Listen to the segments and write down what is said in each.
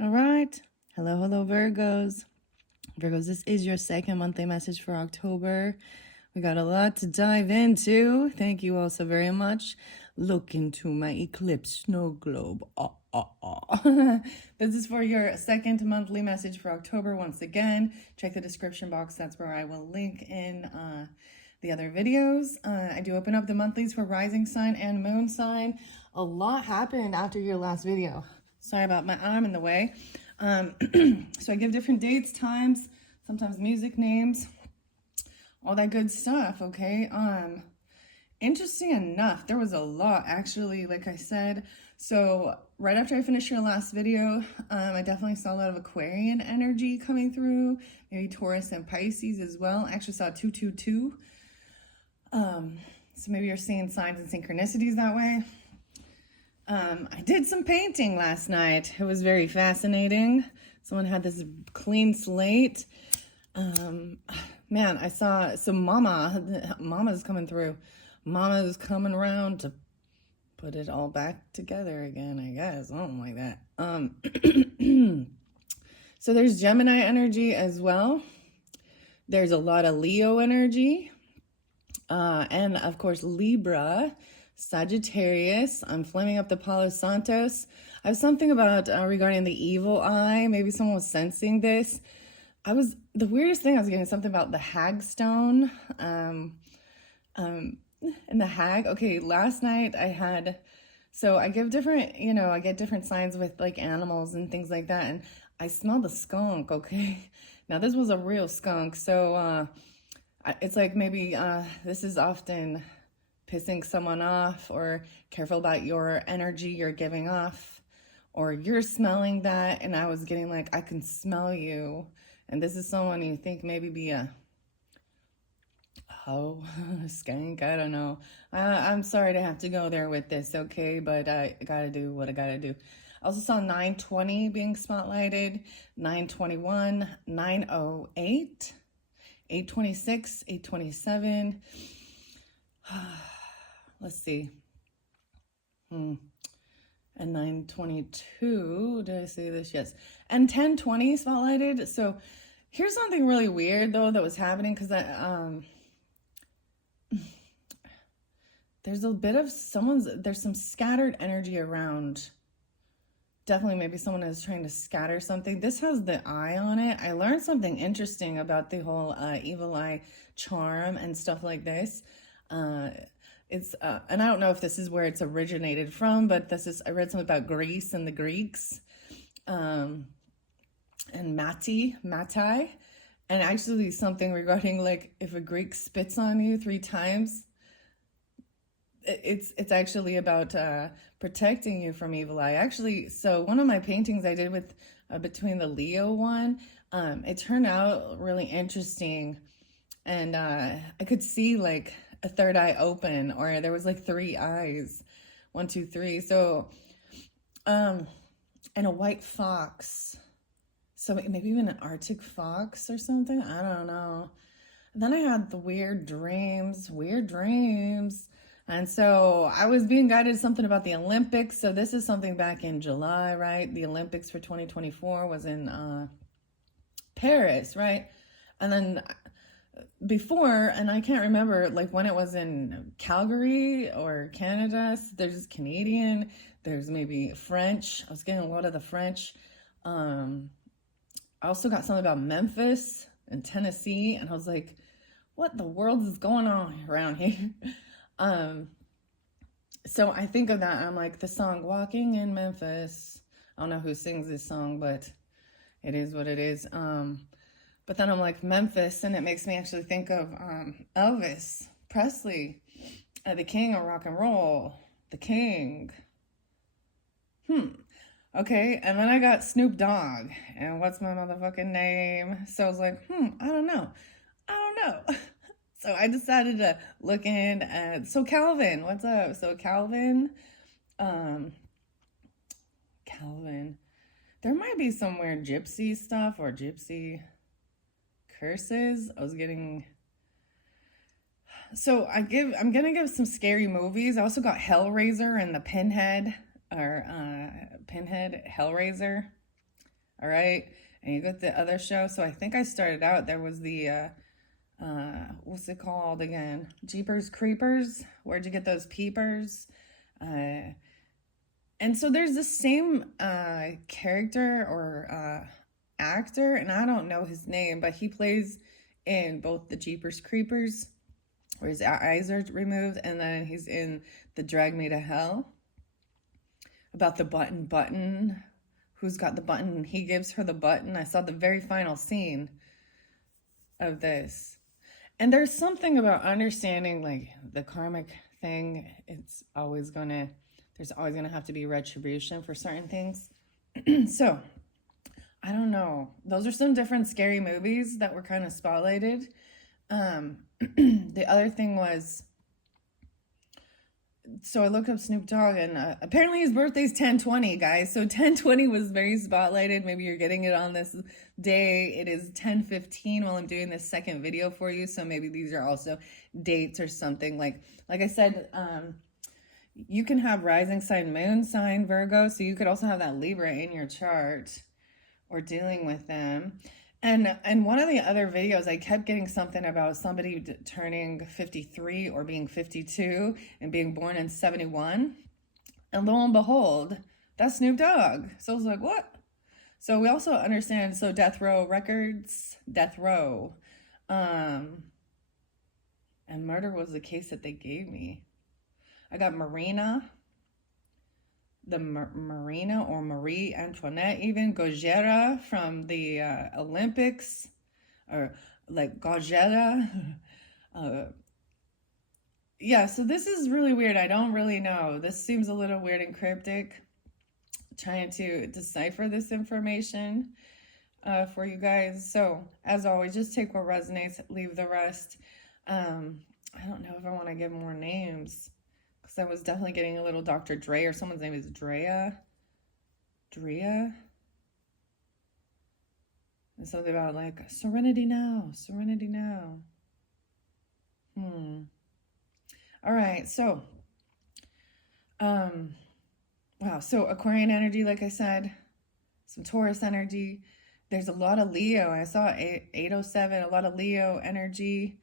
All right. Hello, Virgos. Virgos, this is your second monthly message for October. We got a lot to dive into. Thank you all so very much. Look into my eclipse snow globe. This is for your second monthly message for October. Once again, check the description box. That's where I will link in the other videos. I do open up the monthlies for rising sign and moon sign. A lot happened after your last video. Sorry about my arm in the way. So I give different dates, times, sometimes music names, all that good stuff, okay? Interesting enough, there was a lot actually, like I said. So right after I finished your last video, I definitely saw a lot of Aquarian energy coming through, maybe Taurus and Pisces as well. I actually saw 222. So maybe you're seeing signs and synchronicities that way. I did some painting last night. It was very fascinating. Someone had this clean slate. Man, I saw, so Mama's coming through. Mama's coming around to put it all back together again, I guess. Something like that. So there's Gemini energy as well. There's a lot of Leo energy. And of course, Libra, Sagittarius. I'm flaming up the Palo Santos. I have something about regarding the evil eye. Maybe someone was sensing this. The weirdest thing, I was getting something about the hagstone. And the hag. Okay, last night so I give different, I get different signs with like animals and things like that. And I smelled a skunk, okay? Now this was a real skunk. So it's like maybe this is often pissing someone off, or careful about your energy you're giving off, or you're smelling that. And I was getting like, I can smell you. And this is someone you think maybe be a skank, I don't know. I'm sorry to have to go there with this, okay? But I gotta do what I gotta do. I also saw 920 being spotlighted, 921, 908, 826, 827. Let's see. And 922, did I say this? Yes. And 1020 spotlighted. So here's something really weird though that was happening, because there's a bit of there's some scattered energy around. Definitely maybe someone is trying to scatter something. This has the eye on it. I learned something interesting about the whole evil eye charm and stuff like this. And I don't know if this is where it's originated from, but I read something about Greece and the Greeks, and Matai, and actually something regarding like if a Greek spits on you 3 times, it's actually about protecting you from evil eye. Actually, so one of my paintings I did with between the Leo one, it turned out really interesting, and I could see like a third eye open, or there was like 3 eyes, 1, 2, 3. So, and a white fox. So maybe even an Arctic fox or something. I don't know. And then I had the weird dreams. And so I was being guided to something about the Olympics. So this is something back in July, right? The Olympics for 2024 was in Paris, right? And then before, and I can't remember like when it was in Calgary or Canada. So there's Canadian, there's maybe French. I was getting a lot of the French. I also got something about Memphis and Tennessee, and I was like, what the world is going on around here? So I think of that. I'm like, the song Walking in Memphis. I don't know who sings this song, but it is what it is. But then I'm like, Memphis, and it makes me actually think of Elvis Presley, the king of rock and roll, the king. Okay, and then I got Snoop Dogg, and what's my motherfucking name? So I was like, I don't know. So I decided to look in at, so Calvin, what's up? So Calvin, there might be somewhere gypsy stuff or gypsy curses. I was getting, so I'm gonna give some scary movies. I also got Hellraiser and the Pinhead Hellraiser. All right. And you got the other show. So I think I started out, there was the, what's it called again? Jeepers Creepers. Where'd you get those peepers? And so there's the same character or actor, and I don't know his name, but he plays in both the Jeepers Creepers, where his eyes are removed, and then he's in the Drag Me to Hell, about the button. Who's got the button? He gives her the button. I saw the very final scene of this. And there's something about understanding like the karmic thing. There's always gonna have to be retribution for certain things. So I don't know. Those are some different scary movies that were kind of spotlighted. The other thing was, so I looked up Snoop Dogg, and apparently his birthday's 10/20, guys. So 10/20 was very spotlighted. Maybe you're getting it on this day. It is 10/15 while I'm doing this second video for you. So maybe these are also dates or something. Like I said, you can have rising sign, moon sign, Virgo. So you could also have that Libra in your chart or dealing with them. And one of the other videos, I kept getting something about somebody turning 53 or being 52 and being born in 71. And lo and behold, that's Snoop Dogg. So I was like, what? So we also understand, so Death Row Records, Death Row. And murder was the case that they gave me. I got Marina, Marina or Marie Antoinette, even Gojira from the Olympics, or like Gojira. Yeah, so this is really weird. I don't really know. This seems a little weird and cryptic. Trying to decipher this information for you guys. So as always, just take what resonates, leave the rest. I don't know if I want to give more names, because I was definitely getting a little Dr. Dre, or someone's name is Drea. And something about like, serenity now. All right, so, wow, so Aquarian energy, like I said, some Taurus energy. There's a lot of Leo. I saw 807, a lot of Leo energy.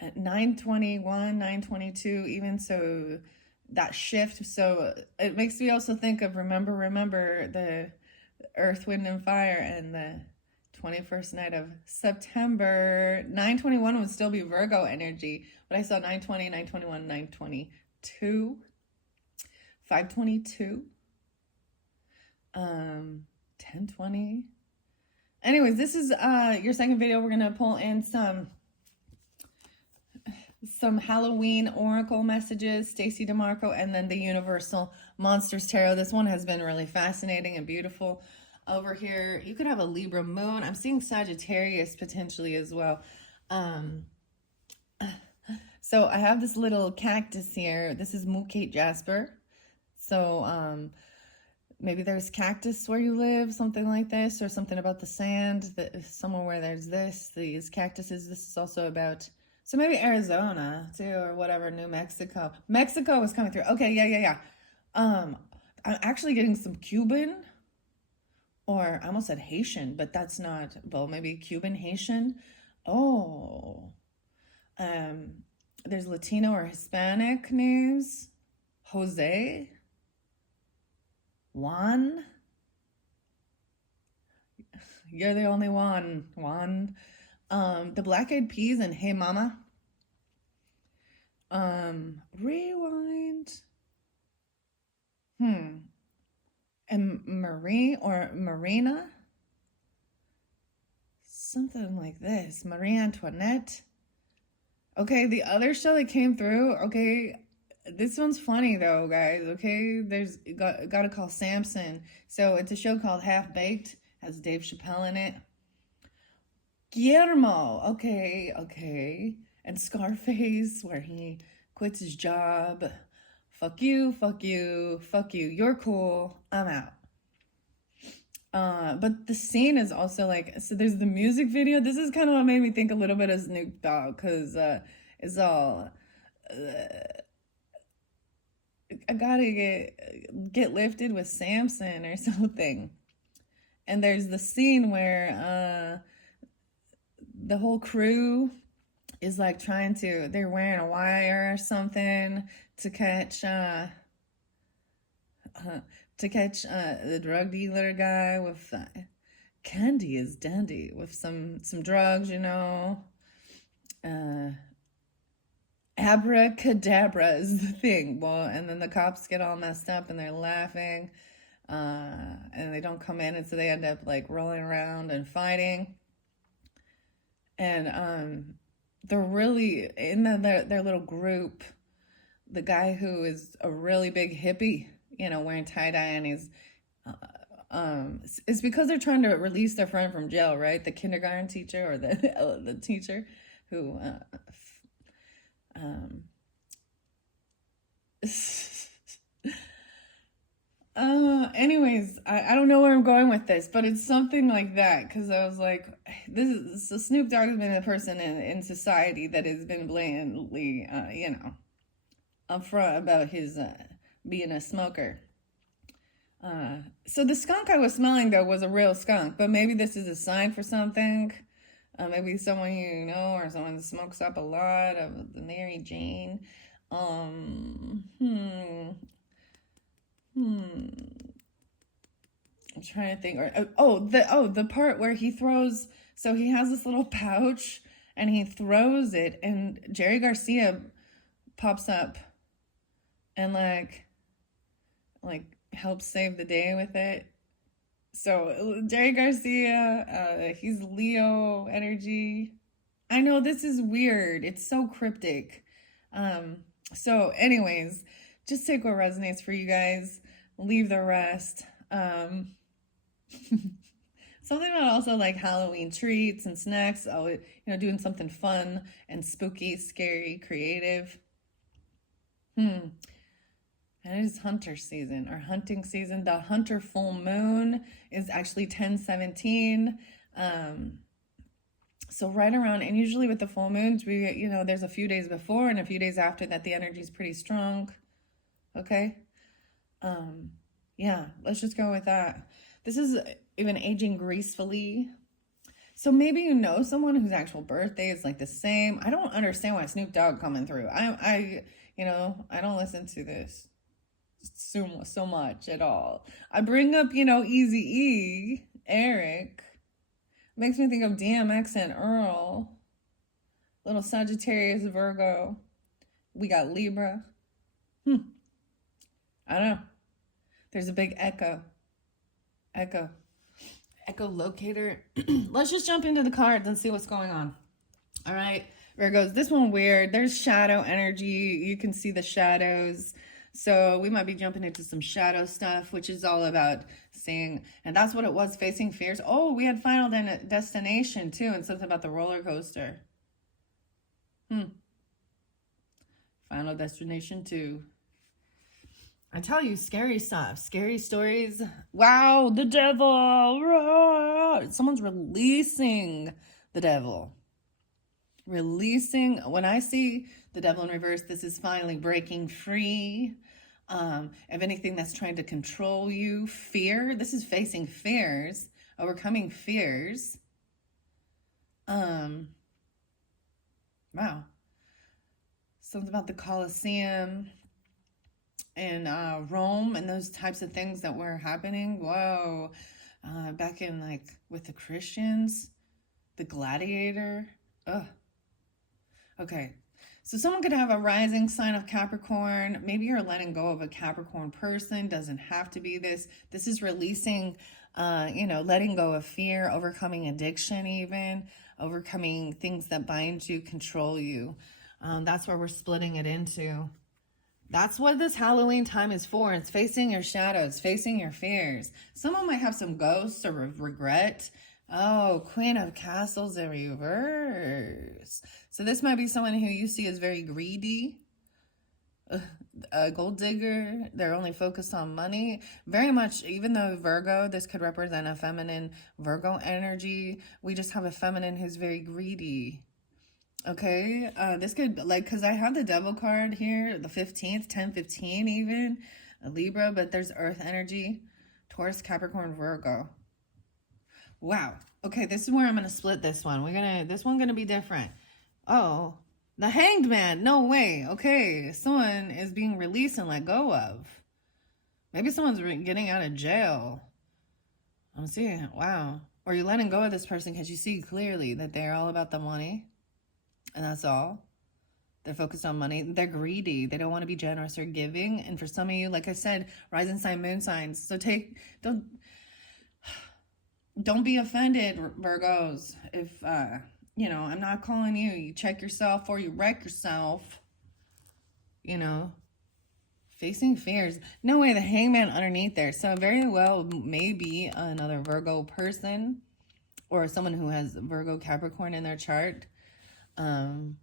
At 921, 922, even, so that shift. So it makes me also think of remember the Earth, Wind, and Fire, and the 21st night of September. 921 would still be Virgo energy, but I saw 920, 921, 922, 522, 1020. Anyways, this is your second video. We're gonna pull in some Halloween oracle messages, Stacey DeMarco, and then the Universal Monsters Tarot. This one has been really fascinating and beautiful. Over here, you could have a Libra moon. I'm seeing Sagittarius potentially as well. So I have this little cactus here. This is Mookie Jasper. So maybe there's cactus where you live, something like this, or something about the sand, that somewhere where there's these cactuses. This is also about, so maybe Arizona too, or whatever, New Mexico. Mexico is coming through. Okay, yeah. I'm actually getting some Cuban, or I almost said Haitian, but that's not, well, maybe Cuban, Haitian. Oh, there's Latino or Hispanic names. Jose, Juan. You're the only one, Juan. The Black Eyed Peas and Hey Mama. Rewind. And Marie or Marina. Something like this. Marie Antoinette. Okay, the other show that came through, okay, this one's funny though, guys, okay? There's gotta call Samson. So it's a show called Half Baked, has Dave Chappelle in it. Guillermo, okay. And Scarface, where he quits his job. Fuck you. You're cool. I'm out. But the scene is also like, so there's the music video. This is kind of what made me think a little bit of Snoop Dogg, because it's all I gotta get lifted with Samson or something. And there's the scene where the whole crew is like they're wearing a wire or something to catch the drug dealer guy with candy is dandy with some drugs, abracadabra is the thing. Well, and then the cops get all messed up and they're laughing, and they don't come in, and so they end up like rolling around and fighting. And they're really in their little group. The guy who is a really big hippie, wearing tie-dye, and he's it's because they're trying to release their friend from jail, right? The kindergarten teacher or the teacher who anyways, I don't know where I'm going with this, but it's something like that, because I was like, so Snoop Dogg has been a person in society that has been blatantly, upfront about his being a smoker. So the skunk I was smelling, though, was a real skunk, but maybe this is a sign for something. Maybe someone or someone that smokes up a lot of the Mary Jane. I'm trying to think. The part where he throws. So he has this little pouch and he throws it, and Jerry Garcia pops up and like helps save the day with it. So Jerry Garcia, he's Leo energy. I know this is weird. It's so cryptic. So anyways, just take what resonates for you guys. Leave the rest. Something about also like Halloween treats and snacks. Doing something fun and spooky, scary, creative. And it is hunter season or hunting season. The hunter full moon is actually 10/17. So right around, and usually with the full moons, there's a few days before and a few days after that the energy is pretty strong. Okay. Yeah, let's just go with that. This is even aging gracefully. So maybe someone whose actual birthday is like the same. I don't understand why Snoop Dogg coming through. I don't listen to this so much at all. I bring up, Eazy-E, Eric. Makes me think of DMX and Earl. Little Sagittarius, Virgo. We got Libra. I don't know. There's a big echo locator. Let's just jump into the cards and see what's going on. All right, Virgos, this one weird. There's shadow energy. You can see the shadows. So we might be jumping into some shadow stuff, which is all about seeing, and that's what it was, facing fears. Oh, we had Final Destination too, and something about the roller coaster. Final Destination 2. I tell you, scary stuff, scary stories. Wow, the devil. Someone's releasing the devil. When I see the devil in reverse, this is finally breaking free of anything that's trying to control you. Fear. This is facing fears, overcoming fears. Wow. Something about the Colosseum and Rome and those types of things that were happening. Whoa. Back in with the Christians, the gladiator. Ugh. Okay. So someone could have a rising sign of Capricorn. Maybe you're letting go of a Capricorn person. Doesn't have to be this. This is releasing, letting go of fear, overcoming addiction even, overcoming things that bind you, control you. That's where we're splitting it into. That's what this Halloween time is for. It's facing your shadows, facing your fears. Someone might have some ghosts or regret. Oh, Queen of Castles in reverse. So this might be someone who you see as very greedy, a gold digger. They're only focused on money. Very much, even though Virgo, this could represent a feminine Virgo energy. We just have a feminine who's very greedy. Okay, this could, like, because I have the devil card here, the 15th, 10-15 even, a Libra, but there's earth energy, Taurus, Capricorn, Virgo. Wow. Okay, this is where I'm going to split this one. This one going to be different. Oh, the Hanged Man. No way. Okay, someone is being released and let go of. Maybe someone's getting out of jail. I'm seeing, wow. Or you're letting go of this person because you see clearly that they're all about the money. And that's all. They're focused on money. They're greedy. They don't want to be generous or giving. And for some of you, like I said, rising sign, moon signs. So don't be offended, Virgos. If, I'm not calling you. You check yourself or you wreck yourself. Facing fears. No way, the hangman underneath there. So very well maybe another Virgo person or someone who has Virgo Capricorn in their chart. I'm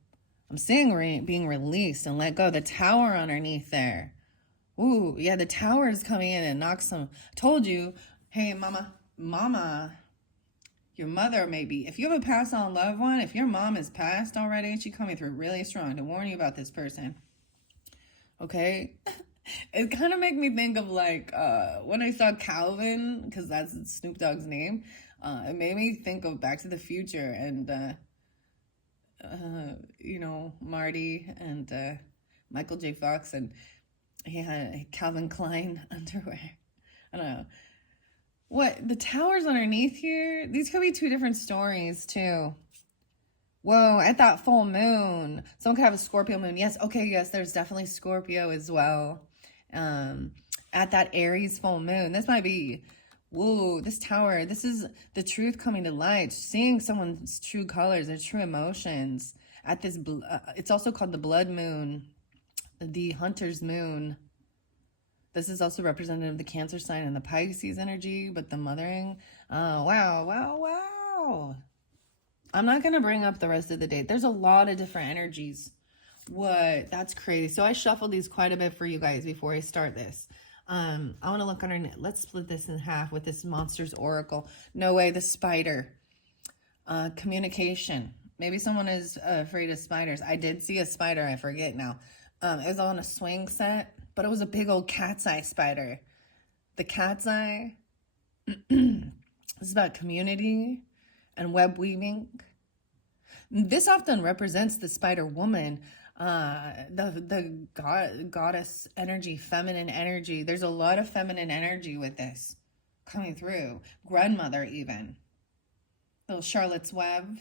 seeing being released and let go. The tower underneath there. Ooh, yeah, the tower is coming in and knocks some. Told you, hey, mama, your mother maybe. If you have a passed on loved one, if your mom is passed already, she's coming through really strong to warn you about this person. Okay? It kind of made me think of like when I saw Calvin, because that's Snoop Dogg's name. It made me think of Back to the Future and Marty and Michael J. Fox, and he had Calvin Klein underwear. I don't know. What, the towers underneath here? These could be two different stories too. Whoa, at that full moon. Someone could have a Scorpio moon. Yes, okay, yes, there's definitely Scorpio as well. At that Aries full moon. This might be, whoa, this tower. This is the truth coming to light. Seeing someone's true colors, their true emotions. At this, it's also called the blood moon, the hunter's moon. This is also representative of the Cancer sign and the Pisces energy, but the mothering. Oh, wow, wow, wow. I'm not going to bring up the rest of the date. There's a lot of different energies. What? That's crazy. So I shuffled these quite a bit for you guys before I start this. I want to look underneath. Let's split this in half with this Monsters Oracle. No way, the spider. Communication. Maybe someone is afraid of spiders. I did see a spider. I forget now. It was on a swing set, but it was a big old cat's eye spider. The cat's eye. This is about community and web weaving. This often represents the spider woman, the goddess energy, feminine energy. There's a lot of feminine energy with this coming through. Grandmother even. Little Charlotte's Web.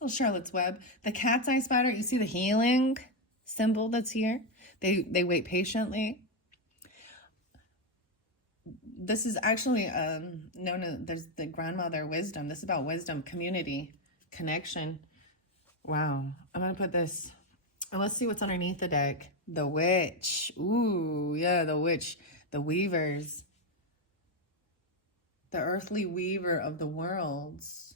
The cat's eye spider, you see the healing symbol that's here? They wait patiently. This is actually known as, there's the grandmother wisdom. This is about wisdom, community, connection. Wow. I'm going to put this, and let's see what's underneath the deck. The witch. Ooh, yeah, the witch. The weavers. The earthly weaver of the worlds.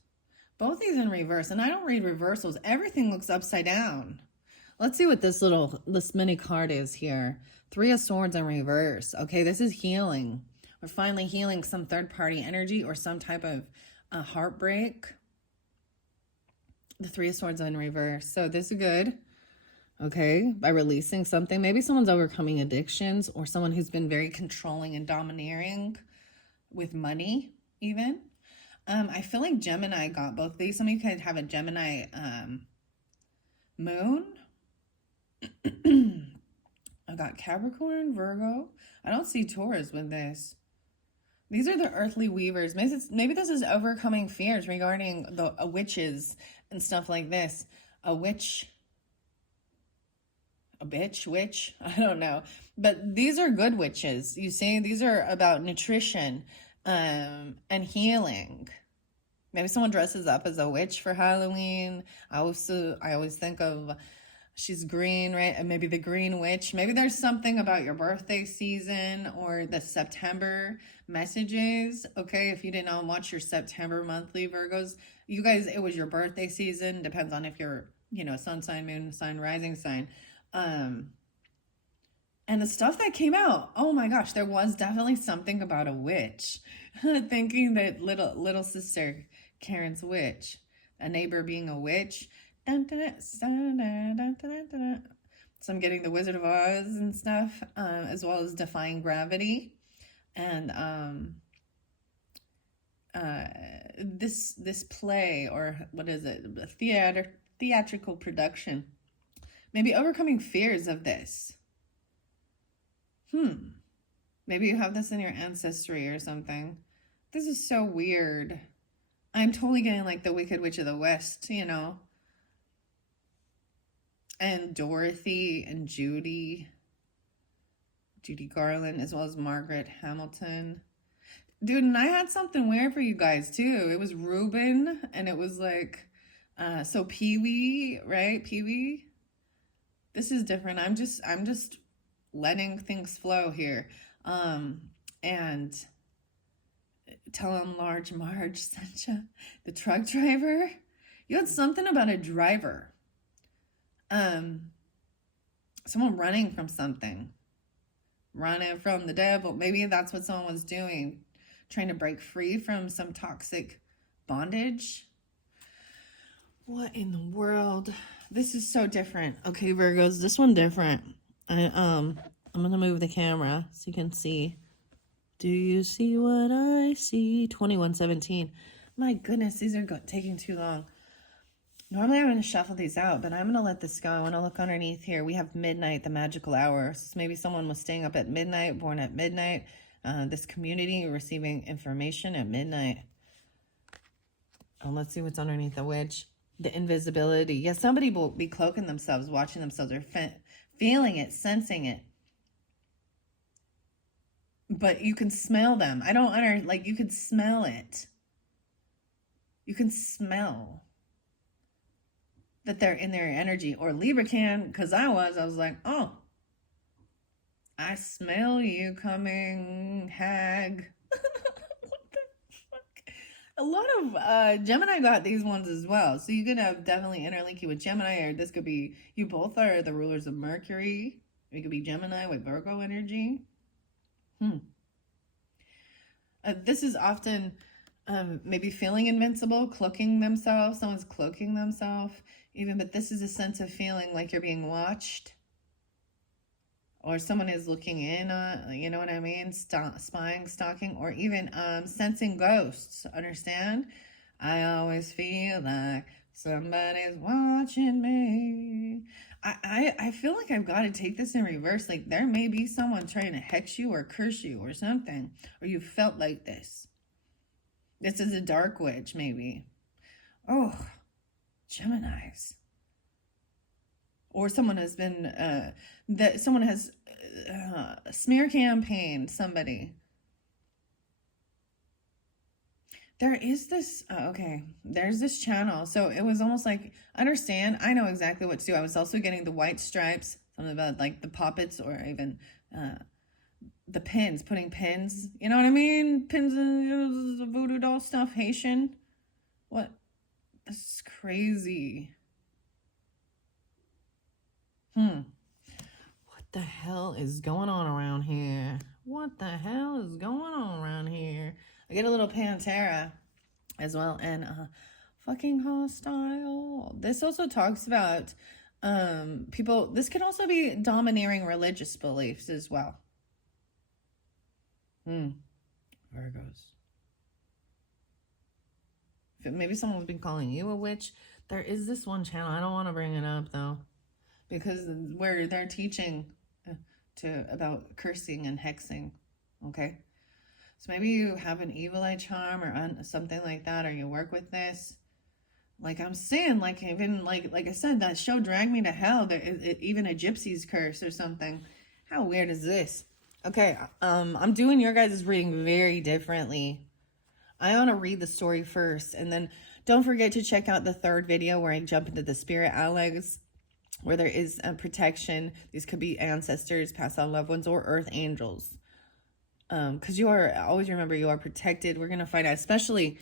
Both these in reverse, and I don't read reversals. Everything looks upside down. Let's see what this mini card is here. Three of Swords in reverse. Okay, this is healing. We're finally healing some third-party energy or some type of heartbreak. The Three of Swords in reverse. So this is good. Okay, by releasing something. Maybe someone's overcoming addictions or someone who's been very controlling and domineering with money even. I feel like Gemini got both these. Some of you could have a Gemini moon. I got Capricorn, Virgo. I don't see Taurus with this. These are the earthly weavers. Maybe this is overcoming fears regarding the witches and stuff like this. A witch. A bitch, witch. I don't know. But these are good witches. You see, these are about nutrition and healing. Maybe someone dresses up as a witch for Halloween. I always think of, she's green, right? And maybe the green witch. Maybe there's something about your birthday season or the September messages. Okay, if you didn't watch your September monthly Virgos, you guys, it was your birthday season. Depends on if you're, sun sign, moon sign, rising sign. And the stuff that came out, oh my gosh, there was definitely something about a witch. Thinking that little sister Karen's witch, a neighbor being a witch. Dun, dun, dun, dun, dun, dun, dun, dun. So I'm getting the Wizard of Oz and stuff, as well as Defying Gravity, and uh, this play, or what is it? A theatrical production. Maybe overcoming fears of this. Maybe you have this in your ancestry or something. This is so weird. I'm totally getting like the Wicked Witch of the West, you know. And Dorothy and Judy Garland, as well as Margaret Hamilton. Dude, and I had something weird for you guys too. It was Reuben, and it was like, so Pee-wee, right? Pee-wee. This is different. I'm just letting things flow here. And tell him Large Marge sent you. The truck driver. You had something about a driver. Someone running from something. Running from the devil. Maybe that's what someone was doing. Trying to break free from some toxic bondage. What in the world? This is so different. Okay, Virgos, this one different. I'm gonna move the camera so you can see. Do you see what I see? 2117. My goodness, these are taking too long. Normally I'm going to shuffle these out, but I'm going to let this go. I want to look underneath here. We have midnight, the magical hour. So maybe someone was staying up at midnight, born at midnight. This community receiving information at midnight. Let's see what's underneath the witch. The invisibility. Yes, somebody will be cloaking themselves, watching themselves, or feeling it, sensing it. But you can smell them. I don't understand. Like, you can smell it. You can smell that they're in their energy. Or Libra can, because I was like, oh, I smell you coming, hag. What the fuck? A lot of Gemini got these ones as well. So you could have definitely interlinking with Gemini, or this could be, you both are the rulers of Mercury. It could be Gemini with Virgo energy. This is often maybe feeling invincible, cloaking themselves. Someone's cloaking themselves, even. But this is a sense of feeling like you're being watched, or someone is looking in on. You know what I mean? Spying, stalking, or even sensing ghosts. Understand? I always feel like somebody's watching me. I feel like I've got to take this in reverse. Like, there may be someone trying to hex you or curse you or something, or you felt like this. This is a dark witch, maybe. Oh, Geminis. Or someone has been, someone has smear campaigned somebody. There is this, okay, there's this channel. So it was almost like, understand, I know exactly what to do. I was also getting the white stripes, something about like the poppets, or even the pins, putting pins. You know what I mean? Pins and the voodoo doll stuff, Haitian. What? This is crazy. What the hell is going on around here? What the hell is going on around here? I get a little Pantera as well, and fucking hostile. This also talks about people. This could also be domineering religious beliefs as well. Virgos. Maybe someone's been calling you a witch. There is this one channel. I don't want to bring it up though, because where they're teaching about cursing and hexing. Okay. So maybe you have an evil eye charm or something like that, or you work with this. Like I'm saying, like even like I said, that show Drag Me to Hell, even a gypsy's curse or something. How weird is this? Okay, I'm doing your guys' reading very differently. I want to read the story first, and then don't forget to check out the third video where I jump into the spirit allies, where there is protection. These could be ancestors, past on loved ones, or earth angels. Because you are, always remember, you are protected. We're going to find out, especially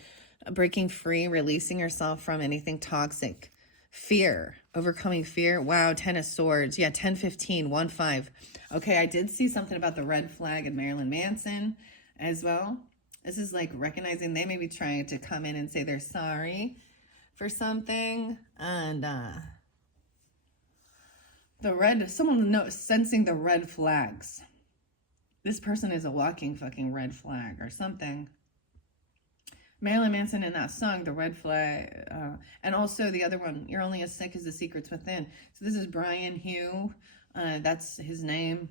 breaking free, releasing yourself from anything toxic. Fear, overcoming fear. Wow, 10 of Swords. Yeah, 10, 15, 1, 5. Okay, I did see something about the red flag and Marilyn Manson as well. This is like recognizing they may be trying to come in and say they're sorry for something, and the red, someone sensing the red flags. This person is a walking fucking red flag or something. Marilyn Manson in that song, The Red Flag, and also the other one, You're Only as Sick as the Secrets Within. So this is Brian Hugh. That's his name.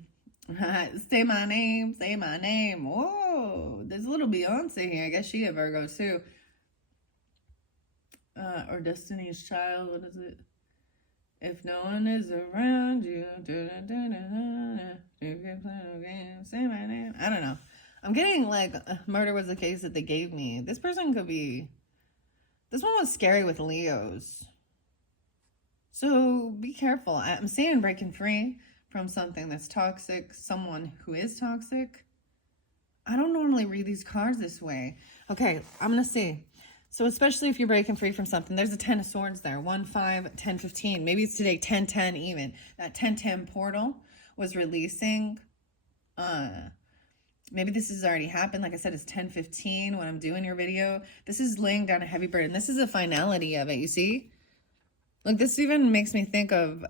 Say my name, say my name. Whoa, there's a little Beyonce here. I guess she a Virgo too. Or Destiny's Child, what is it? If no one is around you, you can play a game, say my name. I don't know. I'm getting like murder was the case that they gave me. This person could be, this one was scary with Leos. So be careful. I'm seeing breaking free from something that's toxic, someone who is toxic. I don't normally read these cards this way. Okay, I'm going to see. So especially if you're breaking free from something, there's a 10 of swords there. 1, 5, 10, 15. Maybe it's today 10, 10 even. That 10, 10 portal was releasing. Maybe this has already happened. Like I said, it's 10, 15 when I'm doing your video. This is laying down a heavy burden. This is a finality of it, you see? Look, this even makes me think of,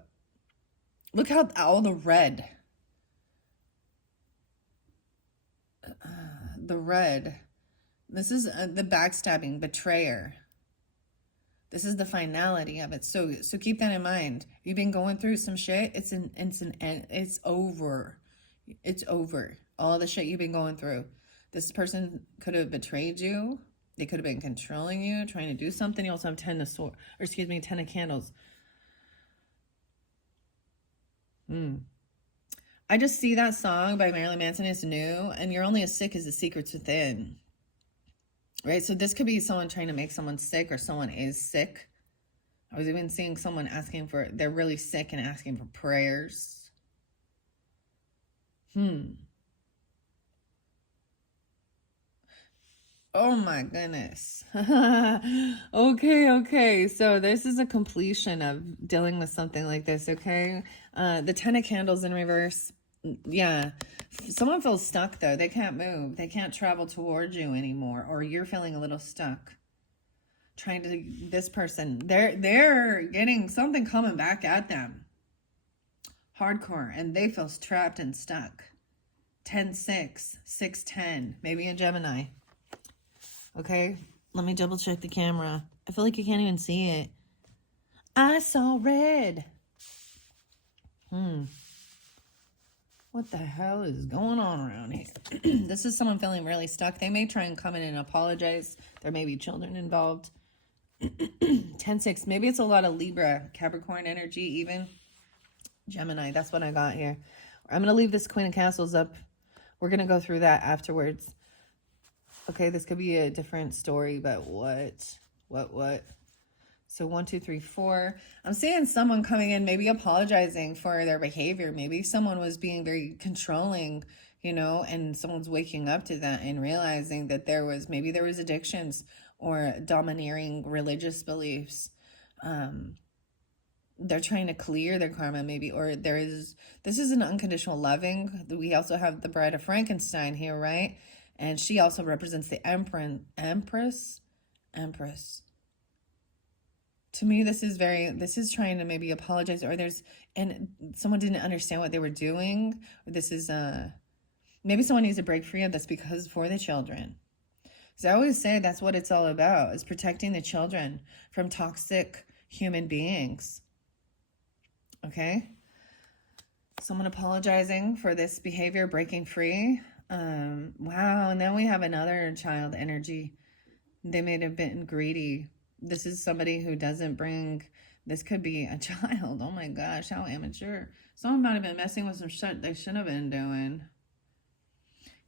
look how all the red. The red. This is the backstabbing, betrayer. This is the finality of it. So keep that in mind. If you've been going through some shit, it's over. It's over. All the shit you've been going through. This person could have betrayed you. They could have been controlling you, trying to do something. You also have 10 of swords, or excuse me, 10 of candles. I just see that song by Marilyn Manson is new, and You're Only as Sick as the Secrets Within. Right? So this could be someone trying to make someone sick, or someone is sick. I was even seeing someone asking for, they're really sick and asking for prayers. Oh my goodness. Okay. So this is a completion of dealing with something like this, okay? The 10 of candles in reverse. Yeah. Someone feels stuck though. They can't move. They can't travel towards you anymore, or you're feeling a little stuck. Trying to, this person, they're getting something coming back at them. Hardcore, and they feel trapped and stuck. 10-6, 6-10, maybe a Gemini. Okay, let me double check the camera. I feel like you can't even see it. I saw red. What the hell is going on around here? This is someone feeling really stuck. They may try and come in and apologize. There may be children involved. 10-6, maybe it's a lot of Libra, Capricorn energy even. Gemini, that's what I got here. I'm going to leave this Queen of Castles up. We're going to go through that afterwards. Okay, this could be a different story, but what? So 1, 2, 3, 4. I'm seeing someone coming in, maybe apologizing for their behavior. Maybe someone was being very controlling, you know, and someone's waking up to that and realizing that maybe there was addictions or domineering religious beliefs. They're trying to clear their karma maybe, or this is an unconditional loving. We also have the Bride of Frankenstein here, right? And she also represents the Empress. To me, this is trying to maybe apologize, or and someone didn't understand what they were doing. Or this is, maybe someone needs to break free of this because for the children. So I always say that's what it's all about, is protecting the children from toxic human beings. Okay? Someone apologizing for this behavior, breaking free. Wow, and then we have another child energy. They may have been greedy. This is somebody who doesn't bring, this could be a child. Oh my gosh, how immature. Someone might have been messing with some shit they shouldn't have been doing.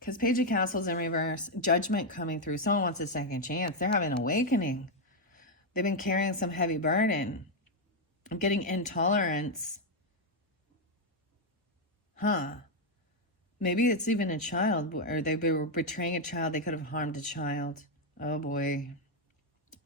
Because Page of Castles in reverse, judgment coming through. Someone wants a second chance. They're having an awakening. They've been carrying some heavy burden. I'm getting intolerance. Maybe it's even a child, or they were betraying a child. They could have harmed a child. Oh boy.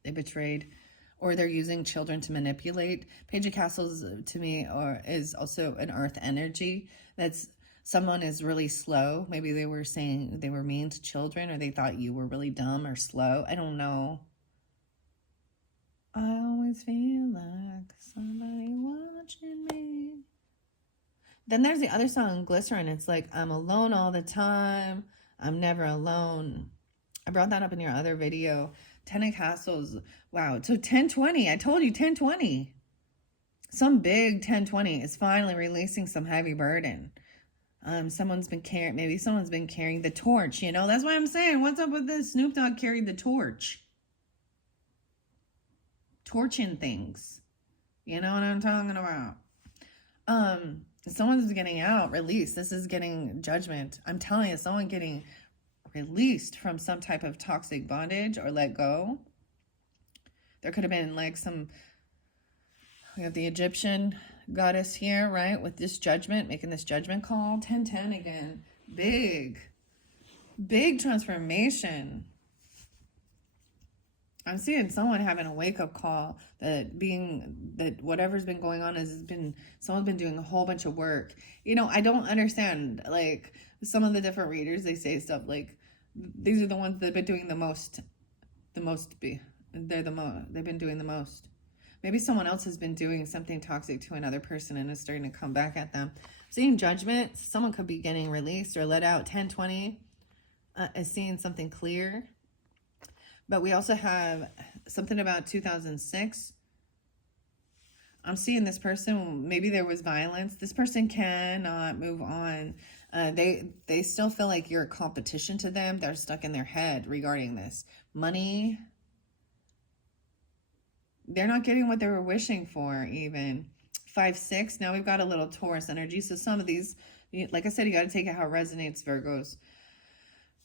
They betrayed. Or they're using children to manipulate. Page of Castles to me is also an earth energy. That's someone is really slow. Maybe they were saying they were mean to children, or they thought you were really dumb or slow. I don't know. I always feel like somebody watching me. Then there's the other song, Glycerin. It's like, I'm alone all the time. I'm never alone. I brought that up in your other video. Ten of Castles. Wow. So 1020. I told you 1020. Some big 1020 is finally releasing some heavy burden. Someone's been carrying, maybe someone's been carrying the torch, you know? That's why I'm saying, what's up with this? Snoop Dogg carried the torch. Torching things. You know what I'm talking about? Someone's getting out, released. This is getting judgment. I'm telling you, someone getting released from some type of toxic bondage or let go. There could have been like we have the Egyptian goddess here, right? With this judgment, making this judgment call. 1010 again. Big transformation. I'm seeing someone having a wake-up call that whatever's been going on someone's been doing a whole bunch of work. You know, I don't understand, like, some of the different readers, they say stuff like, these are the ones that have been doing they've been doing the most. Maybe someone else has been doing something toxic to another person and is starting to come back at them. Seeing judgment, someone could be getting released or let out. 1020 is seeing something clear. But we also have something about 2006. I'm seeing this person, maybe there was violence. This person cannot move on. They still feel like you're a competition to them. They're stuck in their head regarding this. Money. They're not getting what they were wishing for even. 5-6. Now we've got a little Taurus energy. So some of these, like I said, you got to take it how it resonates, Virgos.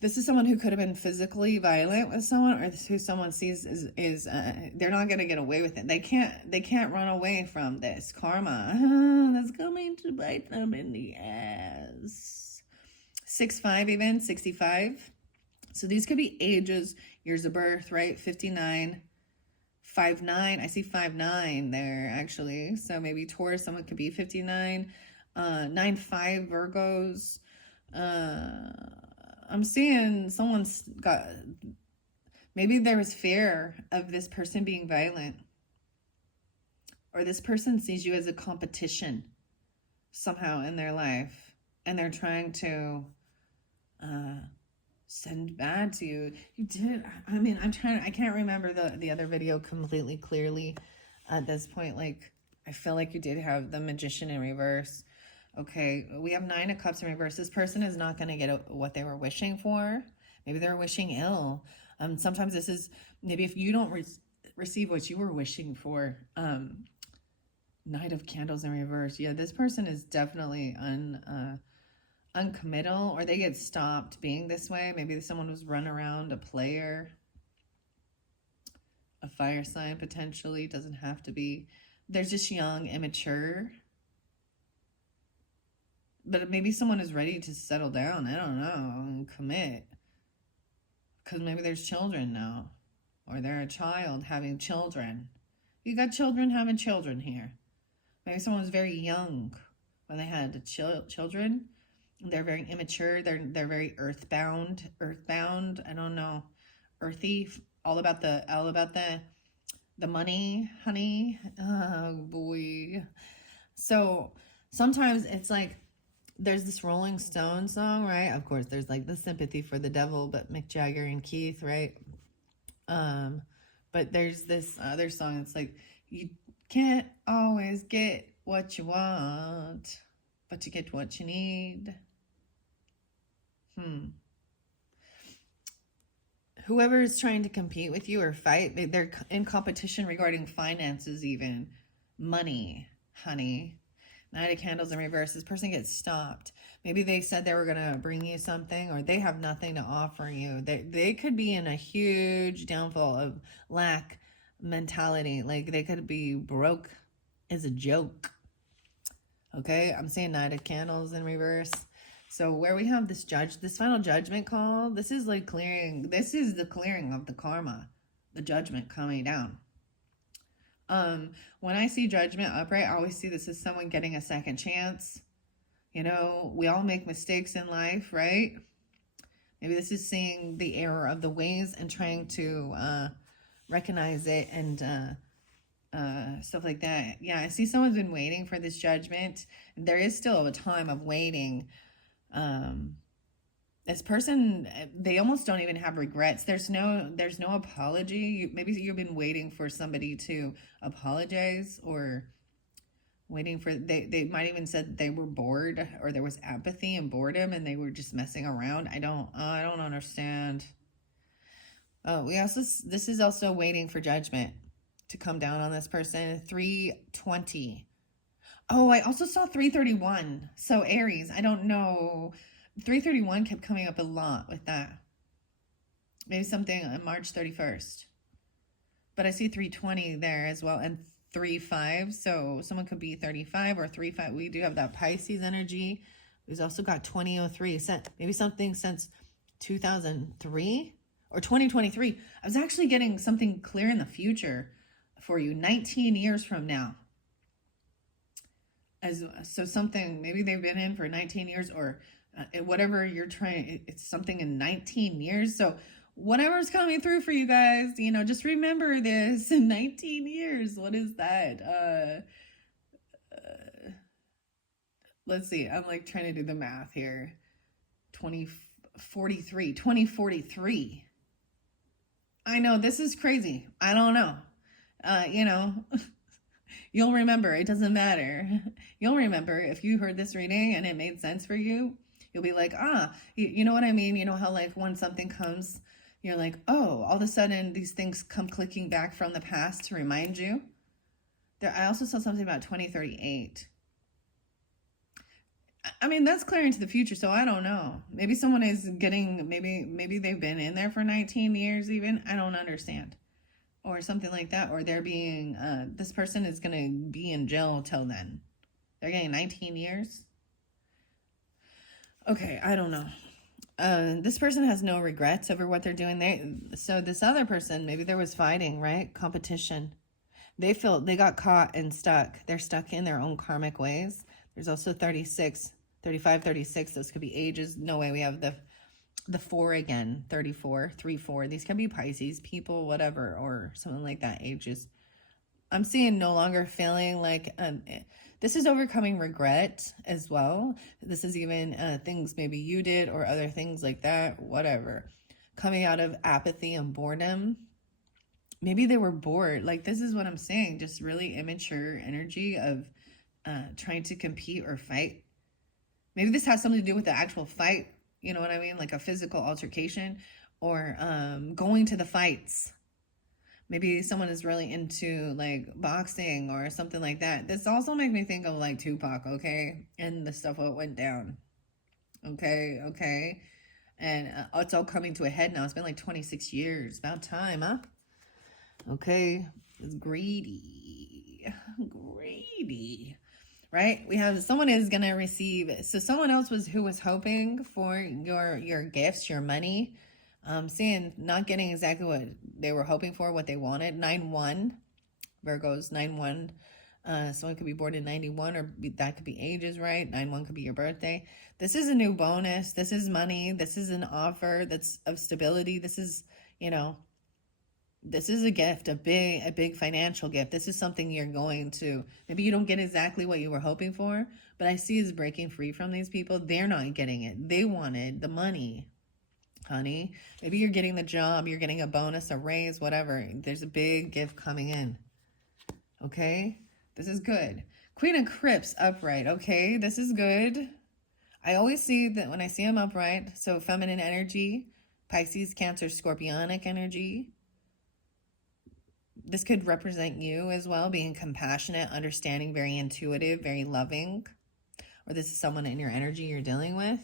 This is someone who could have been physically violent with someone, or who someone sees is they're not going to get away with it. They can't run away from this karma. That's coming to bite them in the ass. 6-5 even, 65. So these could be ages, years of birth, right? 59, 5-9. I see 5-9 there actually. So maybe Taurus, someone could be 59, 9-5 Virgos. I'm seeing someone's got, maybe there was fear of this person being violent, or this person sees you as a competition somehow in their life, and they're trying to send bad to you. You did, I mean, I can't remember the other video completely clearly at this point. Like, I feel like you did have the Magician in reverse. Okay, we have 9 of Cups in reverse. This person is not going to get what they were wishing for. Maybe they're wishing ill. Sometimes this is, maybe if you don't receive what you were wishing for. Knight of Candles in reverse. Yeah, this person is definitely uncommittal, or they get stopped being this way. Maybe someone was run around, a player, a fire sign potentially. Doesn't have to be. They're just young, immature. But maybe someone is ready to settle down. I don't know, and commit. Because maybe there's children now. Or they're a child having children. You got children having children here. Maybe someone was very young when they had children. They're very immature. They're very earthbound. I don't know. Earthy. All about the money, honey. Oh boy. So sometimes it's like, there's this Rolling Stone song, right? Of course, there's like the sympathy for the devil, but Mick Jagger and Keith, right? But there's this other song. It's like, you can't always get what you want, but you get what you need. Whoever is trying to compete with you or fight, they're in competition regarding finances, even money, honey. 9 of Candles in reverse. This person gets stopped. Maybe they said they were going to bring you something, or they have nothing to offer you. They could be in a huge downfall of lack mentality. Like, they could be broke as a joke. Okay, I'm saying 9 of Candles in reverse. So where we have this final judgment call, this is like clearing. This is the clearing of the karma, the judgment coming down. When I see judgment upright, I always see this as someone getting a second chance. You know, we all make mistakes in life, right? Maybe this is seeing the error of the ways and trying to recognize it and stuff like that. Yeah, I see someone's been waiting for this judgment. There is still a time of waiting. This person, they almost don't even have regrets. There's no apology. Maybe you've been waiting for somebody to apologize, or waiting for, they might even said they were bored, or there was apathy and boredom and they were just messing around. I don't understand. Oh, this is also waiting for judgment to come down on this person. 320. Oh, I also saw 331. So Aries, I don't know. 331 kept coming up a lot with that. Maybe something on March 31st. But I see 320 there as well, and 35. So someone could be 35 or 35. We do have that Pisces energy. We've also got 2003. Maybe something since 2003 or 2023. I was actually getting something clear in the future for you, 19 years from now. So something, maybe they've been in for 19 years, or whatever you're trying, it's something in 19 years. So whatever's coming through for you guys, just remember this. In 19 years, what is that? Let's see, I'm like trying to do the math here. 2043. I know, this is crazy. I don't know. You'll remember. It doesn't matter. You'll remember if you heard this reading and it made sense for you. You'll be like, you know what I mean? You know how like when something comes, you're like, oh, all of a sudden these things come clicking back from the past to remind you. I also saw something about 2038. I mean, that's clear into the future, so I don't know. Maybe someone is getting, maybe they've been in there for 19 years even. I don't understand. Or something like that. Or they're being, this person is going to be in jail till then. They're getting 19 years. Okay, I don't know. This person has no regrets over what they're doing. So this other person, maybe there was fighting, right? Competition. They feel they got caught and stuck. They're stuck in their own karmic ways. There's also 36, 35, 36. Those could be ages. No way. We have the 4 again, 34, 3, 4. These can be Pisces, people, whatever, or something like that, ages. I'm seeing no longer feeling like, this is overcoming regret as well. This is even things maybe you did or other things like that, whatever. Coming out of apathy and boredom. Maybe they were bored. Like, this is what I'm saying, just really immature energy of trying to compete or fight. Maybe this has something to do with the actual fight. You know what I mean? Like a physical altercation, or going to the fights. Maybe someone is really into like boxing or something like that. This also makes me think of like Tupac, okay? And the stuff that went down. Okay. And it's all coming to a head now. It's been like 26 years. About time, huh? Okay. It's greedy. Right? We have someone is going to receive. So someone else who was hoping for your gifts, your money. Seeing not getting exactly what they were hoping for, what they wanted. 9-1. Virgos, 9-1. Someone could be born in 91, or that could be ages, right? 9-1 could be your birthday. This is a new bonus. This is money. This is an offer that's of stability. This is, this is a gift, a big financial gift. This is something you're going to, maybe you don't get exactly what you were hoping for, but I see is breaking free from these people. They're not getting it. They wanted the money, honey. Maybe you're getting the job, you're getting a bonus, a raise, whatever. There's a big gift coming in. Okay? This is good. Queen of Crips upright. Okay, this is good. I always see that when I see them upright, so feminine energy, Pisces, Cancer, Scorpionic energy. This could represent you as well, being compassionate, understanding, very intuitive, very loving. Or this is someone in your energy you're dealing with.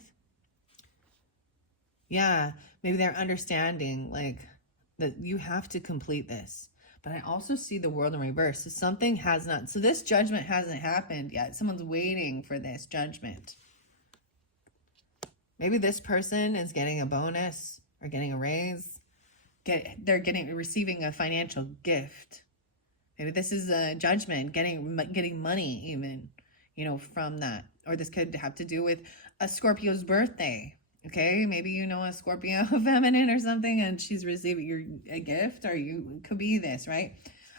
Yeah, maybe they're understanding like that you have to complete this. But I also see the world in reverse. So something has not, so this judgment hasn't happened yet. Someone's waiting for this judgment. Maybe this person is getting a bonus or getting a raise. They're receiving a financial gift. Maybe this is a judgment, getting money even, from that. Or this could have to do with a Scorpio's birthday. Okay, maybe a Scorpio feminine or something, and she's receiving a gift, or you could be this, right?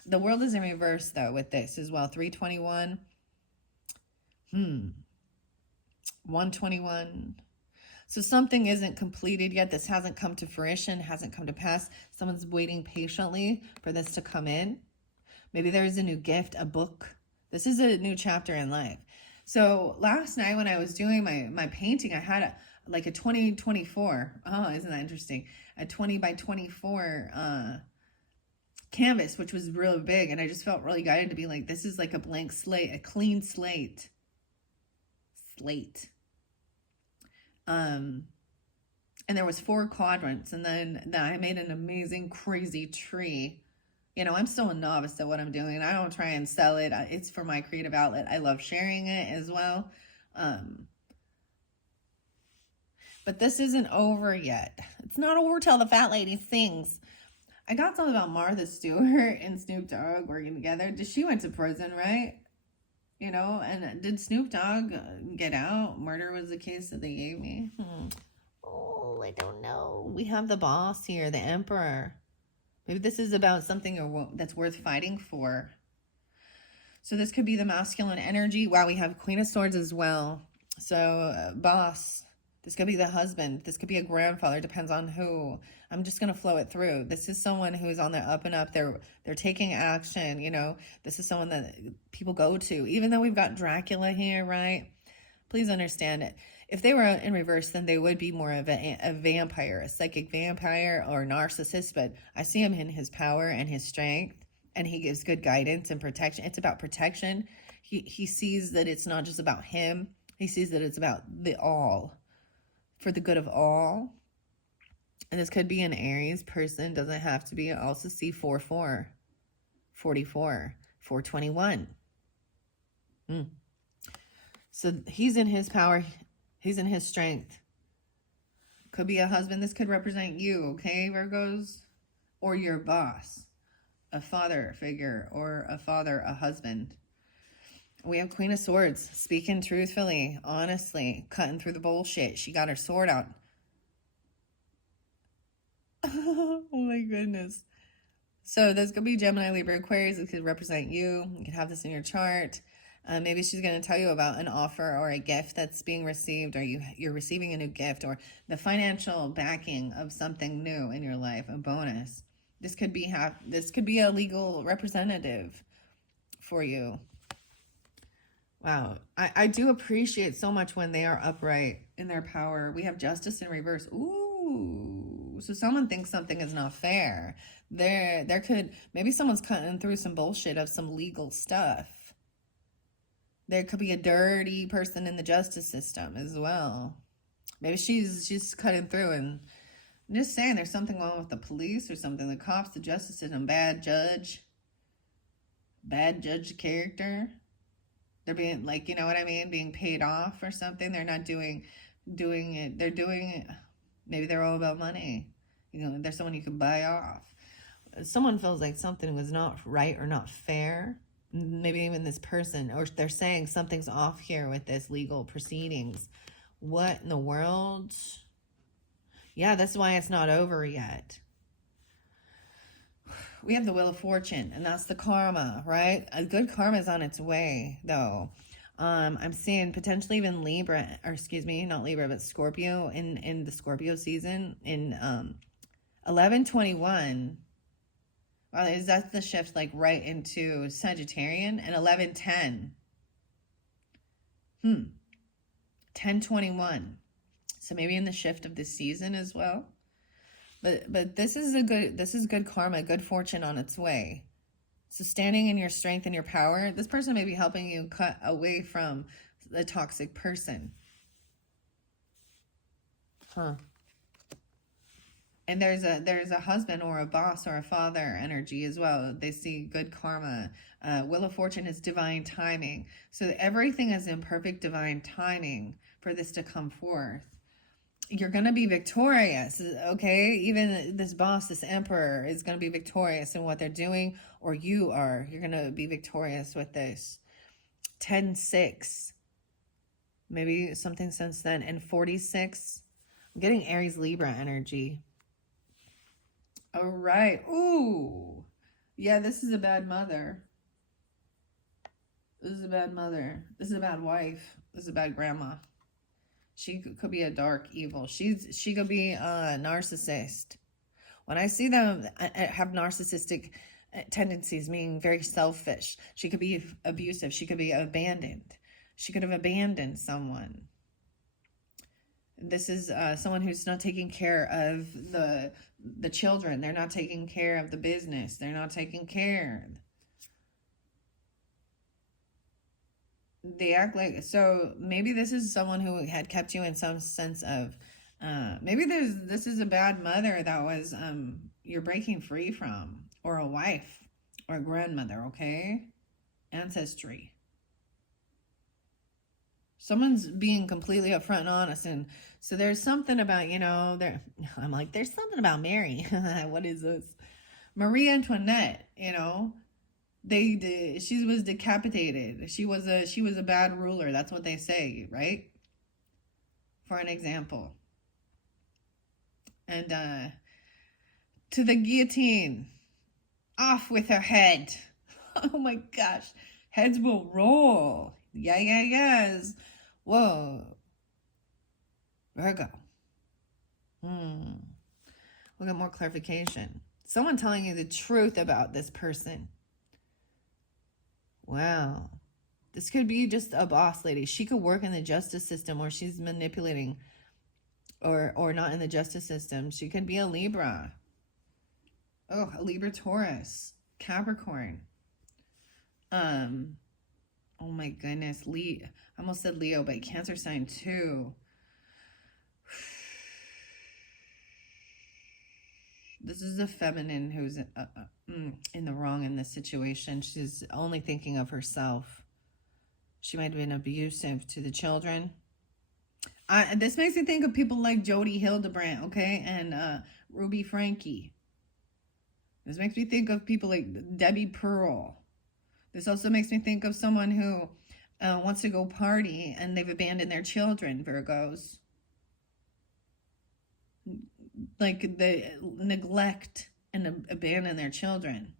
The world is in reverse, though, with this as well. 321. 121. So something isn't completed yet. This hasn't come to fruition, hasn't come to pass. Someone's waiting patiently for this to come in. Maybe there's a new gift, a book. This is a new chapter in life. So last night when I was doing my painting, I had like a 2024. Oh, isn't that interesting? A 20 by 24 canvas, which was really big. And I just felt really guided to be like, this is like a blank slate, a clean slate. And there was 4 quadrants, and then I made an amazing, crazy tree. You know, I'm still a novice at what I'm doing. I don't try and sell it. It's for my creative outlet. I love sharing it as well. But this isn't over yet. It's not over till the fat lady sings. I got something about Martha Stewart and Snoop Dogg working together. She went to prison, right? You know, and did Snoop Dogg get out? Murder was the case that they gave me. Oh, I don't know. We have the boss here, the emperor. Maybe this is about something that's worth fighting for. So this could be the masculine energy. Wow, we have Queen of Swords as well. So boss. This could be the husband. This could be a grandfather. Depends on who. I'm just going to flow it through. This is someone who's on their up and up. They're taking action. You know, this is someone that people go to. Even though we've got Dracula here, right? Please understand it. If they were in reverse, then they would be more of a vampire, a psychic vampire or narcissist. But I see him in his power and his strength, and he gives good guidance and protection. It's about protection. He sees that it's not just about him. He sees that it's about the all, for the good of all. And this could be an Aries person. Doesn't have to be. Also see 44, 44, 421. So he's in his power. He's in his strength. Could be a husband. This could represent you, okay, Virgos? Or your boss. A father figure or a father, a husband. We have Queen of Swords. Speaking truthfully, honestly, cutting through the bullshit. She got her sword out. Oh my goodness. So this could be Gemini, Libra, Aquarius. It could represent you. You could have this in your chart. Maybe she's going to tell you about an offer or a gift that's being received, or you're receiving a new gift, or the financial backing of something new in your life, a bonus. This could be a legal representative for you. Wow. I do appreciate so much when they are upright in their power. We have Justice in reverse. Ooh. So someone thinks something is not fair. Maybe someone's cutting through some bullshit of some legal stuff. There could be a dirty person in the justice system as well. Maybe she's cutting through, and I'm just saying there's something wrong with the police or something. The cops, the justice system, bad judge character. They're being, like, you know what I mean? Being paid off or something. They're not doing it. They're doing it. Maybe they're all about money. You know, there's someone you can buy off. Someone feels like something was not right or not fair. Maybe even this person, or they're saying something's off here with this legal proceedings. What in the world? Yeah, that's why it's not over yet. We have the Wheel of Fortune, and that's the karma, right? A good karma is on its way, though. I'm seeing potentially even Libra, or excuse me, not Libra, but Scorpio in the Scorpio season in 11/21. Wow, is that the shift like right into Sagittarian? And 11/10. 10/21. So maybe in the shift of this season as well. But this is good karma, good fortune on its way. So standing in your strength and your power, this person may be helping you cut away from the toxic person. And there's a husband or a boss or a father energy as well. They see good karma. Wheel of Fortune is divine timing. So everything is in perfect divine timing for this to come forth. You're going to be victorious, okay? Even this boss, this emperor, is going to be victorious in what they're doing, or you are. You're going to be victorious with this. 10/6. Maybe something since then. And 46. I'm getting Aries Libra energy. All right. Ooh. Yeah, this is a bad mother. This is a bad mother. This is a bad wife. This is a bad grandma. She could be a dark evil. She could be a narcissist. When I see them have narcissistic tendencies, meaning very selfish, she could be abusive. She could be abandoned. She could have abandoned someone. This is someone who's not taking care of the children. They're not taking care of the business. They're not taking care. They act like, so maybe this is someone who had kept you in some sense of maybe this is a bad mother that was you're breaking free from, or a wife, or a grandmother. Okay, ancestry. Someone's being completely upfront and honest, and so there's something about, there. I'm like, there's something about Mary. What is this? Marie Antoinette. She was decapitated. She was a bad ruler. That's what they say, right? For an example. And to the guillotine. Off with her head. Oh my gosh. Heads will roll. Yes. Whoa. Virgo. We'll get more clarification. Someone telling you the truth about this person. Wow. This could be just a boss lady. She could work in the justice system, or she's manipulating, or not in the justice system. She could be a Libra. Oh, a Libra, Taurus, Capricorn. Oh my goodness. I almost said Leo, but Cancer sign too. This is a feminine who's in the wrong in this situation. She's only thinking of herself. She might have been abusive to the children. This makes me think of people like Jody Hildebrandt, okay, and Ruby Frankie. This makes me think of people like Debbie Pearl. This also makes me think of someone who wants to go party and they've abandoned their children, Virgos. Like they neglect and abandon their children.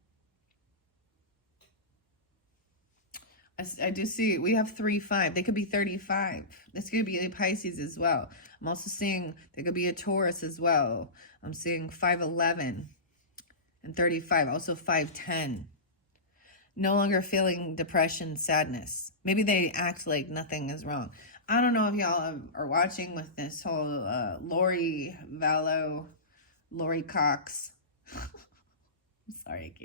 I do see we have 3-5. They could be 35. This could be a Pisces as well. I'm also seeing they could be a Taurus as well. I'm seeing 5'11" and 35. Also 5'10". No longer feeling depression, sadness. Maybe they act like nothing is wrong. I don't know if y'all are watching with this whole Lori Cox. I'm sorry, I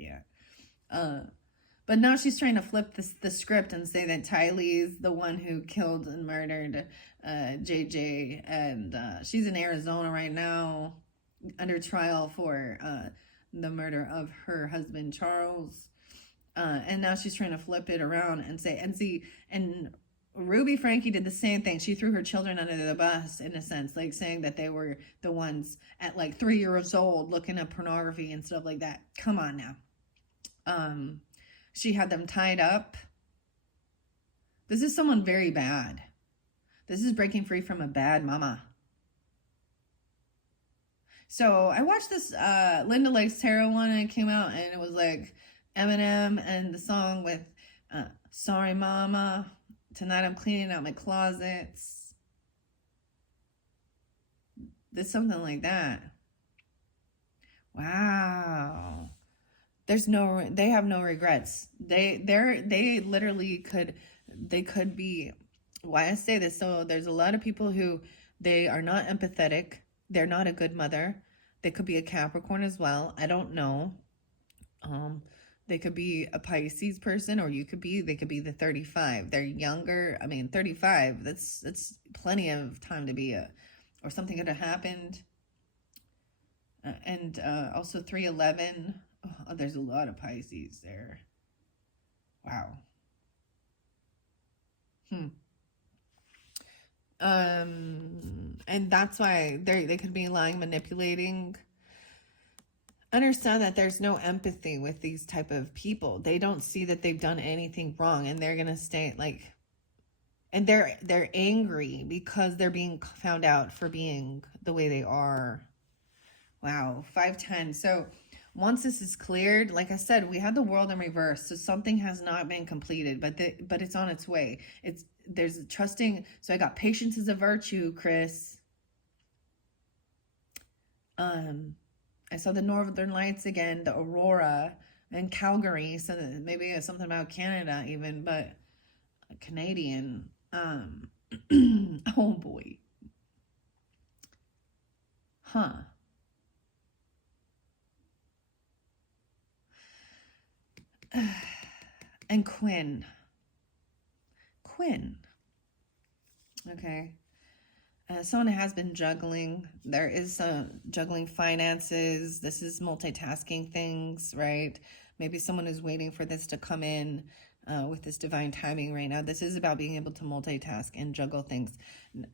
can't. But now she's trying to flip the script and say that Tylee's the one who killed and murdered JJ. And she's in Arizona right now under trial for the murder of her husband, Charles. And now she's trying to flip it around and say, and Ruby Frankie did the same thing. She threw her children under the bus, in a sense, like saying that they were the ones at like 3 years old looking at pornography and stuff like that. Come on now. She had them tied up. This is someone very bad. This is breaking free from a bad mama. So I watched this Linda Likes Tarot one, and it came out, and it was like Eminem and the song with Sorry Mama, Tonight I'm Cleaning Out My Closets. There's something like that. Wow. They have no regrets. They literally could be, why I say this, so there's a lot of people who, they are not empathetic. They're not a good mother. They could be a Capricorn as well. I don't know. They could be a Pisces person, or they could be the 35. They're younger. I mean, 35, that's plenty of time to be or something could have happened. And also 311. Oh, there's a lot of Pisces there. Wow. And that's why they could be lying, manipulating. Understand that there's no empathy with these type of people. They don't see that they've done anything wrong, and they're gonna stay like, and they're angry because they're being found out for being the way they are. Wow, 5'10". So once this is cleared, like I said, we had the world in reverse, so something has not been completed, but it's on its way. There's trusting. So I got patience is a virtue, Chris. I saw the Northern Lights again, the aurora, and Calgary. So maybe it's something about Canada even, but Canadian. Oh boy. Huh. And Quinn. Okay. Someone has been juggling. There is juggling finances. This is multitasking things, right? Maybe someone is waiting for this to come in with this divine timing right now. This is about being able to multitask and juggle things.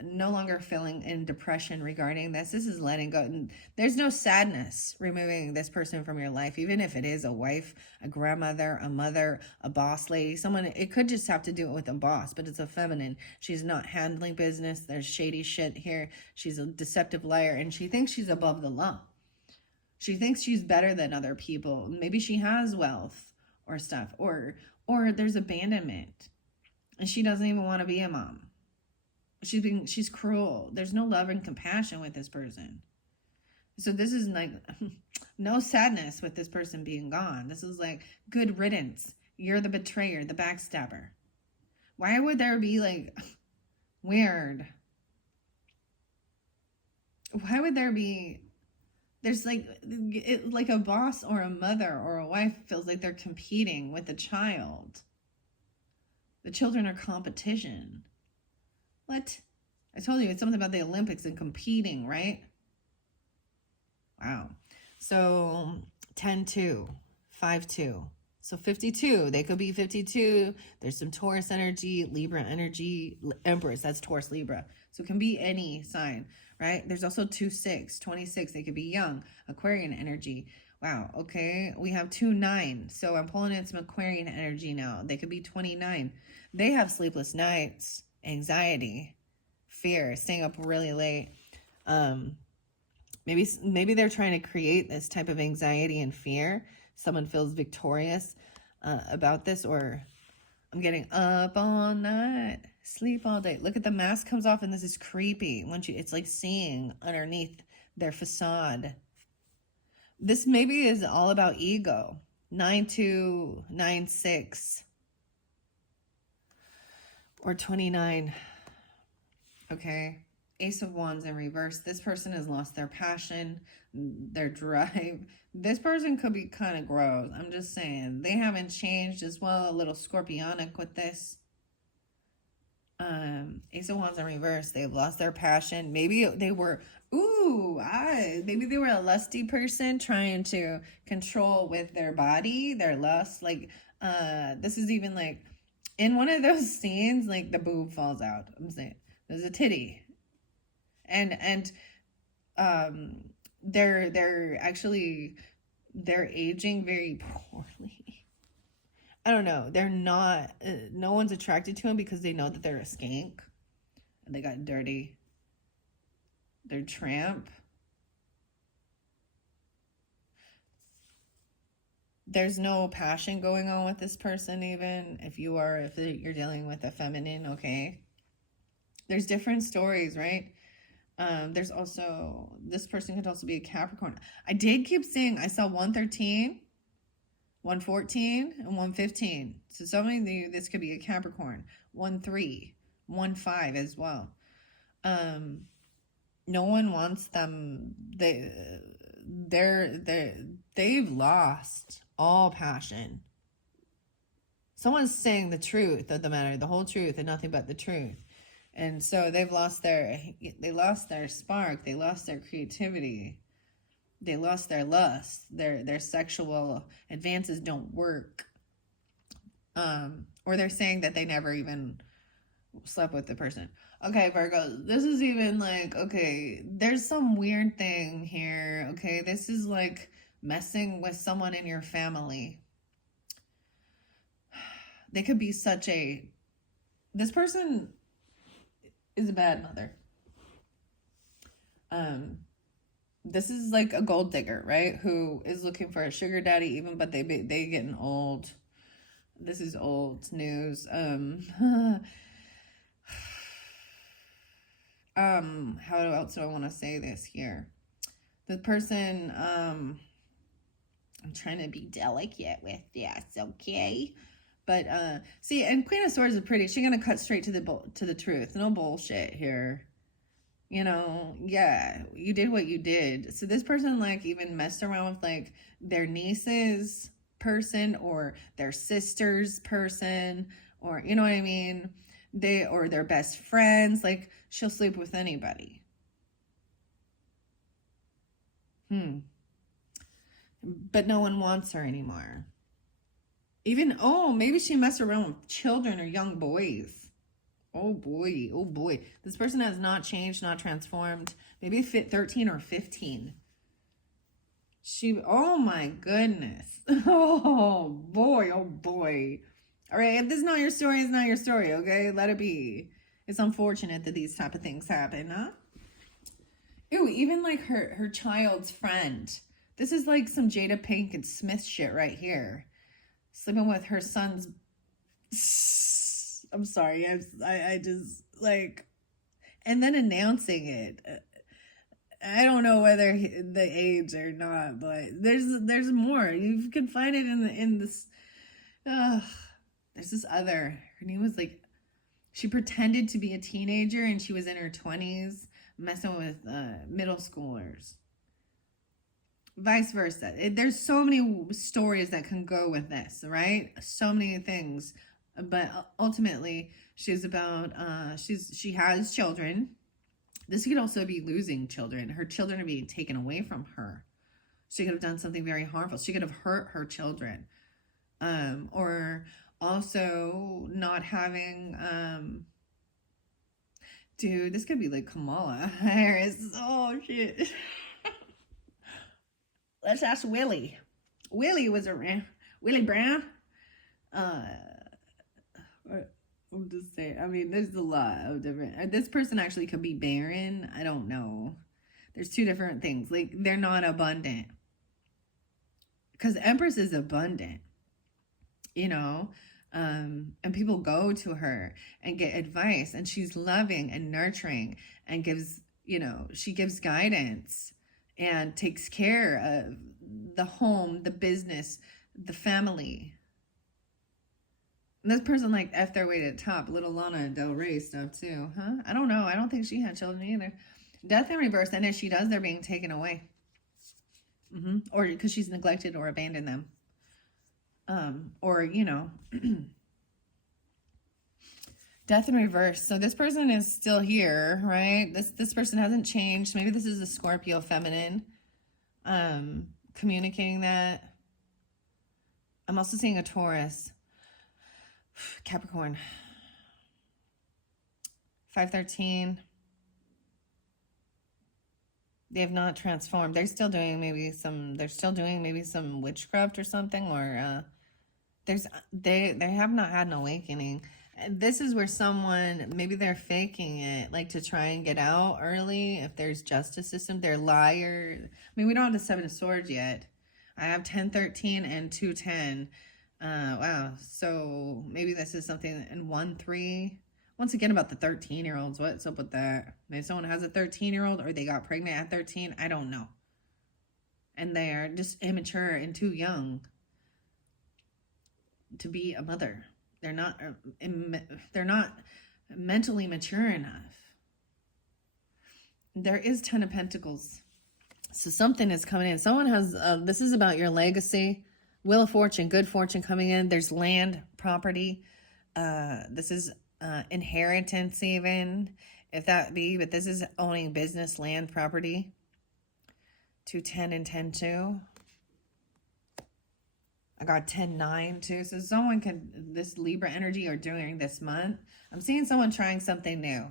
No longer feeling in depression regarding this. This is letting go. And there's no sadness removing this person from your life, even if it is a wife, a grandmother, a mother, a boss lady, someone. It could just have to do it with a boss, but it's a feminine. She's not handling business. There's shady shit here. She's a deceptive liar, and she thinks she's above the law. She thinks she's better than other people. Maybe she has wealth or stuff, or there's abandonment and she doesn't even want to be a mom. She's cruel. There's no love and compassion with this person. So this is like no sadness with this person being gone. This is like good riddance. You're the betrayer, the backstabber. Why would there be like weird? Why would there be there's like a boss or a mother or a wife feels like they're competing with a child. The children are competition. What? I told you it's something about the Olympics and competing, right? Wow. So 10-2, 5-2. So 52, they could be 52. There's some Taurus energy, Libra energy, Empress, that's Taurus, Libra. So it can be any sign, right? There's also 2-6, 26. They could be young, Aquarian energy. Wow, okay. We have 2-9. So I'm pulling in some Aquarian energy now. They could be 29. They have sleepless nights, anxiety, fear, staying up really late. Maybe they're trying to create this type of anxiety and fear. Someone feels victorious about this, or I'm getting up all night, sleep all day. Look at the mask comes off, and this is creepy. It's like seeing underneath their facade. This maybe is all about ego. 9-2, 9-6, or 29. Okay. Ace of Wands in reverse. This person has lost their passion, their drive. This person could be kind of gross. I'm just saying. They haven't changed as well. A little scorpionic with this. Ace of Wands in reverse. They've lost their passion. Maybe they were, maybe they were a lusty person trying to control with their body, their lust. Like, this is even like, in one of those scenes, like the boob falls out. I'm saying, there's a titty. And they're aging very poorly. I don't know. They're not, no one's attracted to them because they know that they're a skank and they got dirty. They're tramp. There's no passion going on with this person, even if you're dealing with a feminine, okay? There's different stories, right? There's also, this person could also be a Capricorn. I did keep saying, I saw 113, 114, and 115. So some of you, this could be a Capricorn. 1-3, 1-5 as well. No one wants them. They've lost all passion. Someone's saying the truth of the matter, the whole truth, and nothing but the truth. And so they lost their spark, they lost their creativity, they lost their lust, their sexual advances don't work. Or they're saying that they never even slept with the person. Okay, Virgo, this is even like, okay, there's some weird thing here, okay? This is like messing with someone in your family. They could be this person is a bad mother. This is like a gold digger, right? Who is looking for a sugar daddy, even, but they getting old. This is old news. How else do I want to say this here? The person, I'm trying to be delicate with this, okay? But see, and Queen of Swords is pretty. She's gonna cut straight to the truth. No bullshit here. You know, yeah, you did what you did. So this person like even messed around with like their niece's person or their sister's person, or you know what I mean? They or their best friends. Like she'll sleep with anybody. But no one wants her anymore. Even, oh, maybe she messed around with children or young boys. Oh boy, oh boy. This person has not changed, not transformed. Maybe fit 13 or 15. Oh my goodness. Oh boy, oh boy. All right, if this is not your story, it's not your story, okay? Let it be. It's unfortunate that these type of things happen, huh? Ew, even like her child's friend. This is like some Jada Pinkett Smith shit right here. Sleeping with her son's. I'm sorry. I just like, and then announcing it. I don't know whether the age or not, but there's more. You can find it in this. There's this other. Her name was like. She pretended to be a teenager and she was in her 20s, messing with middle schoolers. Vice versa. There's so many stories that can go with this, right? So many things, but ultimately she's about she has children. This could also be losing children. Her children are being taken away from her. She could have done something very harmful. She could have hurt her children, or also not having dude, this could be like Kamala Harris. Oh shit. Let's ask Willie. Willie was around. Willie Brown. I'm just saying. I mean, there's a lot of different. This person actually could be barren. I don't know. There's two different things. Like they're not abundant. Because Empress is abundant. You know, and people go to her and get advice, and she's loving and nurturing and gives. She gives guidance and takes care of the home, the business, the family. And this person like F their way to the top. Little Lana Del Rey stuff too, huh? I don't know. I don't think she had children either. Death in reverse, and if she does, they're being taken away. Or because she's neglected or abandoned them. Or, death in reverse. So this person is still here, right? This person hasn't changed. Maybe this is a Scorpio feminine communicating that. I'm also seeing a Taurus. Capricorn. 513. They have not transformed. They're still doing maybe some witchcraft or something, or they have not had an awakening. This is where someone, maybe they're faking it, like to try and get out early. If there's justice system, they're liars. I mean, we don't have the 7 of Swords yet. I have 1013 and 210. Wow. So maybe this is something in 1-3. Once again, about the 13-year-olds. What's up with that? Maybe someone has a 13-year-old or they got pregnant at 13. I don't know. And they are just immature and too young to be a mother. They're not mentally mature enough. There is 10 of Pentacles. So something is coming in. Someone has, this is about your legacy. Wheel of Fortune, good fortune coming in. There's land, property. This is inheritance even, if that be. But this is owning business, land, property. 210 and 10-2. I got 10-9 too. So someone could, this Libra energy or during this month, I'm seeing someone trying something new.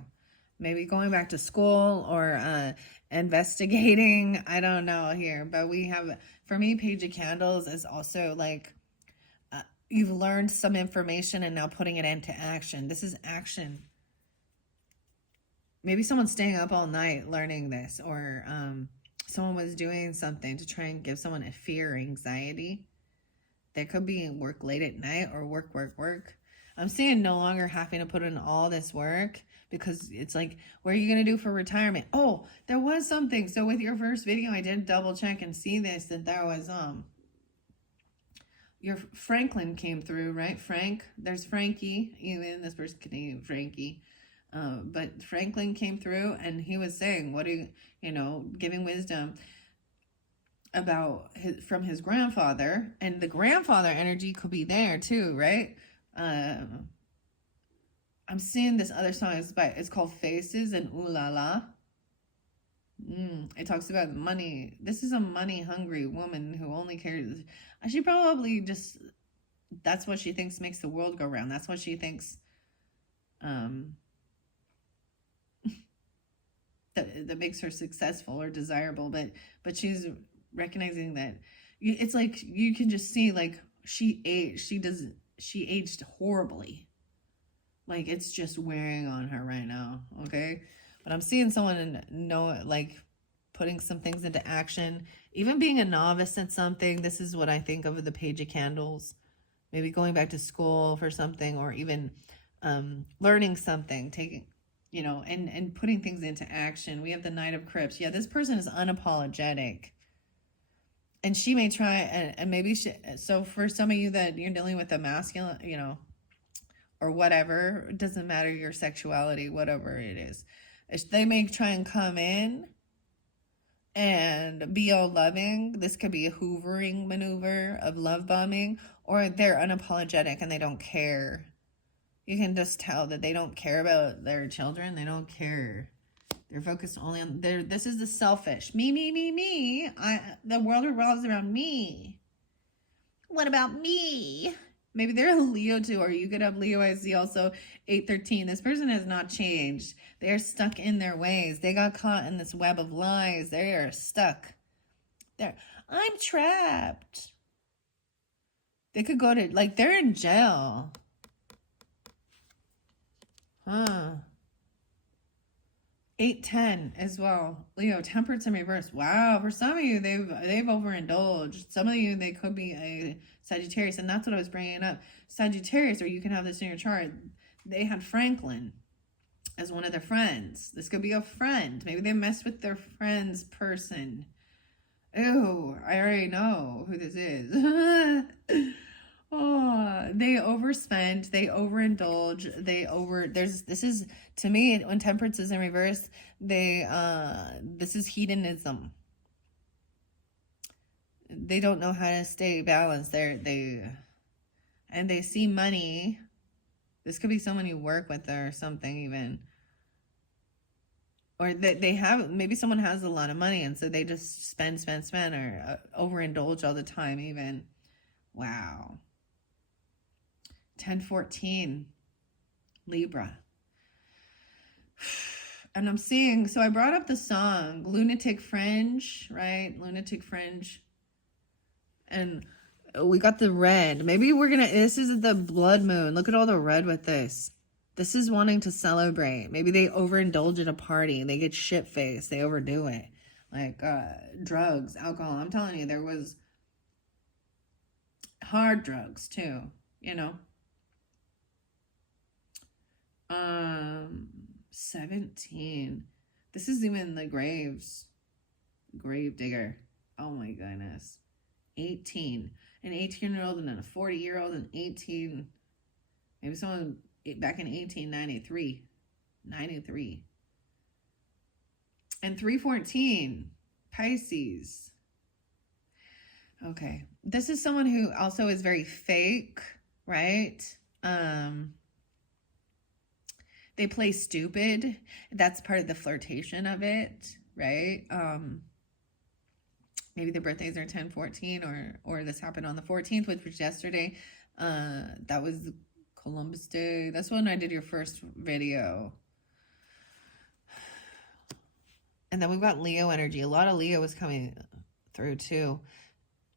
Maybe going back to school or investigating. I don't know here. But we have, for me, Page of Candles is also like you've learned some information and now putting it into action. This is action. Maybe someone's staying up all night learning this or someone was doing something to try and give someone a fear or anxiety. There could be work late at night or work. I'm seeing no longer having to put in all this work because it's like, what are you going to do for retirement? Oh, there was something. So with your first video, I did double check and see this, that there was, your Franklin came through, right? Frank, there's Frankie, even this person can name Frankie. But Franklin came through and he was saying, what do you, giving wisdom about from his grandfather, and the grandfather energy could be there too, right? I'm seeing this other song. It's called Faces and Ooh La La. It talks about money. This is a money hungry woman who only cares. She probably just, that's what she thinks makes the world go round. That's what she thinks that makes her successful or desirable. But she's recognizing that it's like you can just see, like, she aged horribly. Like, it's just wearing on her right now, okay? But I'm seeing someone like putting some things into action, even being a novice at something. This is what I think of the Page of Candles. Maybe going back to school for something, or even learning something, taking, and putting things into action. We have the Knight of Crypts. Yeah, this person is unapologetic. And she may try, and maybe so for some of you that you're dealing with a masculine, or whatever, it doesn't matter your sexuality, whatever it is, they may try and come in and be all loving. This could be a hoovering maneuver of love bombing, or they're unapologetic and they don't care. You can just tell that they don't care about their children. They don't care. They're focused only on this is the selfish. Me. The world revolves around me. What about me? Maybe they're a Leo too, or you could have Leo. I see also 813. This person has not changed. They are stuck in their ways. They got caught in this web of lies. They are stuck. I'm trapped. They could go to, like, they're in jail. Huh. 810 as well. Leo, temperance in reverse. Wow, for some of you, they've overindulged. Some of you, they could be a Sagittarius, and that's what I was bringing up. Sagittarius, or you can have this in your chart. They had Franklin as one of their friends. This could be a friend. Maybe they messed with their friend's person. Ew, I already know who this is. Oh, they overspend, they overindulge, this is, to me, when temperance is in reverse, this is hedonism. They don't know how to stay balanced. They see money. This could be someone you work with or something, even. Or they have, maybe someone has a lot of money and so they just spend, or overindulge all the time, even. Wow. 1014, Libra. And I'm seeing, so I brought up the song Lunatic Fringe, right? Lunatic Fringe. And we got the red. Maybe this is the blood moon. Look at all the red with this. This is wanting to celebrate. Maybe they overindulge at a party. They get shit-faced. They overdo it. Like drugs, alcohol. I'm telling you, there was hard drugs too, 17. This is even the grave digger. Oh my goodness. 18. An 18-year-old and a 40-year-old and 18. Maybe someone back in 1893. 93. And 314. Pisces. Okay. This is someone who also is very fake, right? They play stupid. That's part of the flirtation of it, right? Maybe their birthdays are 10/14, or this happened on the 14th, which was yesterday. That was Columbus Day. That's when I did your first video. And then we've got Leo energy. A lot of Leo is coming through too.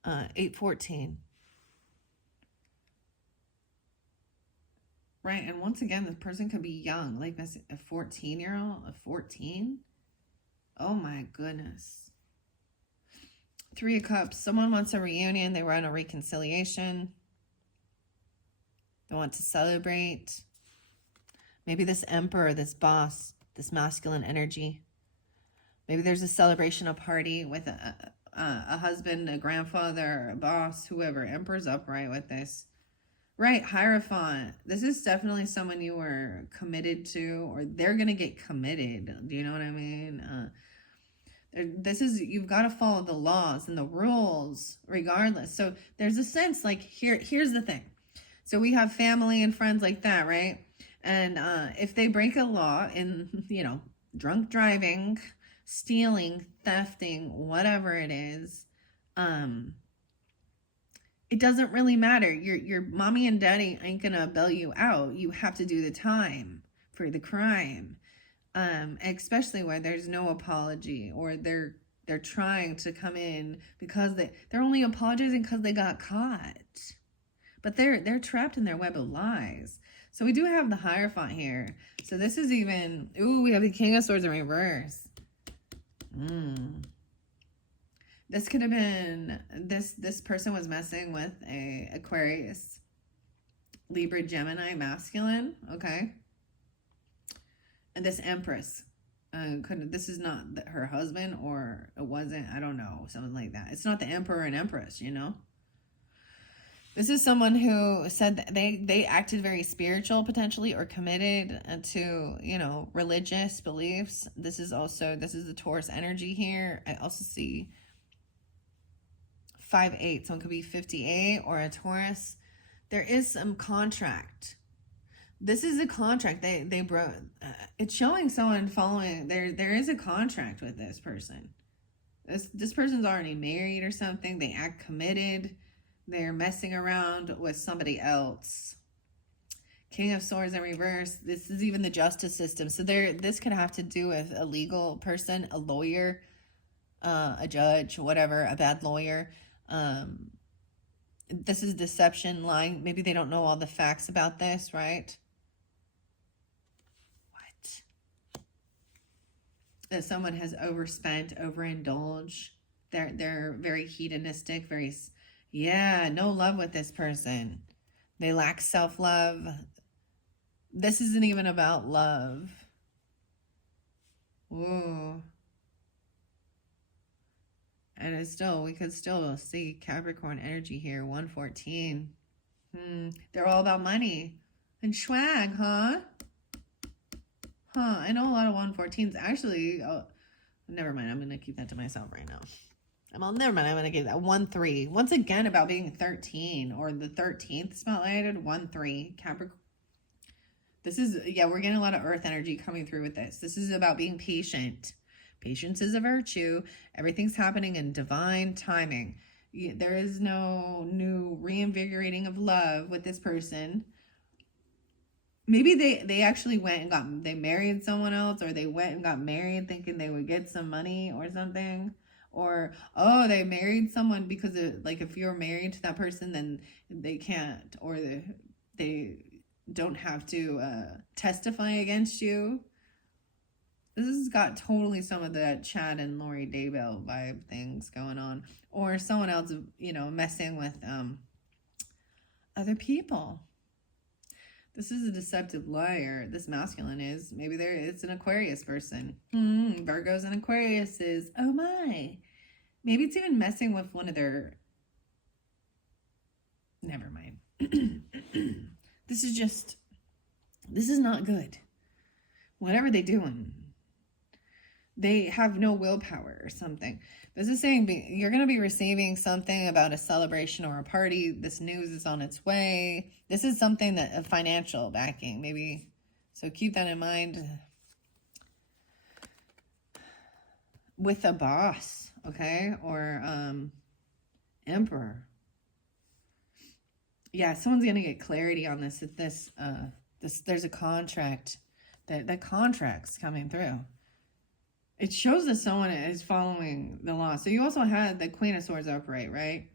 814. Right, and once again, this person could be young, like a 14-year-old, a 14. Oh my goodness. Three of Cups. Someone wants a reunion. They want a reconciliation. They want to celebrate. Maybe this Emperor, this boss, this masculine energy. Maybe there's a celebration, a party with a husband, a grandfather, a boss, whoever. Emperor's upright with this. Right, Hierophant. This is definitely someone you were committed to, or they're going to get committed. Do you know what I mean? This is, you've got to follow the laws and the rules regardless. So there's a sense like, here's the thing. So we have family and friends like that, right? And if they break a law in, drunk driving, stealing, thefting, whatever it is, it doesn't really matter. Your mommy and daddy ain't gonna bail you out. You have to do the time for the crime, especially where there's no apology, or they're trying to come in because they're only apologizing because they got caught, but they're trapped in their web of lies. So we do have the Hierophant here. So this is even, we have the King of Swords in reverse. This could have been, this person was messing with a Aquarius, Libra, Gemini, masculine, okay? And this Empress, this is not her husband, or it wasn't, I don't know, something like that. It's not the Emperor and Empress, This is someone who said that they acted very spiritual, potentially, or committed to, religious beliefs. This is the Taurus energy here. I also see 5-8. Someone could be 58 or a Taurus. There is some contract. This is a contract. They broke. It's showing someone following. There is a contract with this person. This person's already married or something. They act committed. They're messing around with somebody else. King of Swords in reverse. This is even the justice system. So this could have to do with a legal person, a lawyer, a judge, whatever, a bad lawyer. This is deception, lying. Maybe they don't know all the facts about this, right? What? That someone has overspent, overindulged. They're very hedonistic, no love with this person. They lack self-love. This isn't even about love. Ooh. And we could still see Capricorn energy here, 114. They're all about money and swag, huh? I know a lot of 114s. Actually, never mind. I'm going to keep that to myself right now. Never mind. I'm going to give that 1-3. Once again, about being 13, or the 13th spotlighted, 1-3. Capricorn. This is, we're getting a lot of earth energy coming through with this. This is about being patient. Patience is a virtue. Everything's happening in divine timing. There is no new reinvigorating of love with this person. Maybe they actually went and they married someone else, or they went and got married thinking they would get some money or something. Or, they married someone because if you're married to that person, then they can't, or they don't have to testify against you. This has got totally some of that Chad and Lori Daybell vibe things going on. Or someone else, messing with other people. This is a deceptive liar. This masculine is. Maybe it's an Aquarius person. Virgos and Aquariuses. Oh my. Maybe it's even messing with one of their... Never mind. This is not good. Whatever they're doing, they have no willpower or something. This is saying you're going to be receiving something about a celebration or a party. This news is on its way. This is something that a financial backing, maybe. So keep that in mind. With a boss, okay? Or Emperor. Yeah, someone's going to get clarity on this. There's a contract. That contract's coming through. It shows that someone is following the law. So you also had the Queen of Swords upright, right?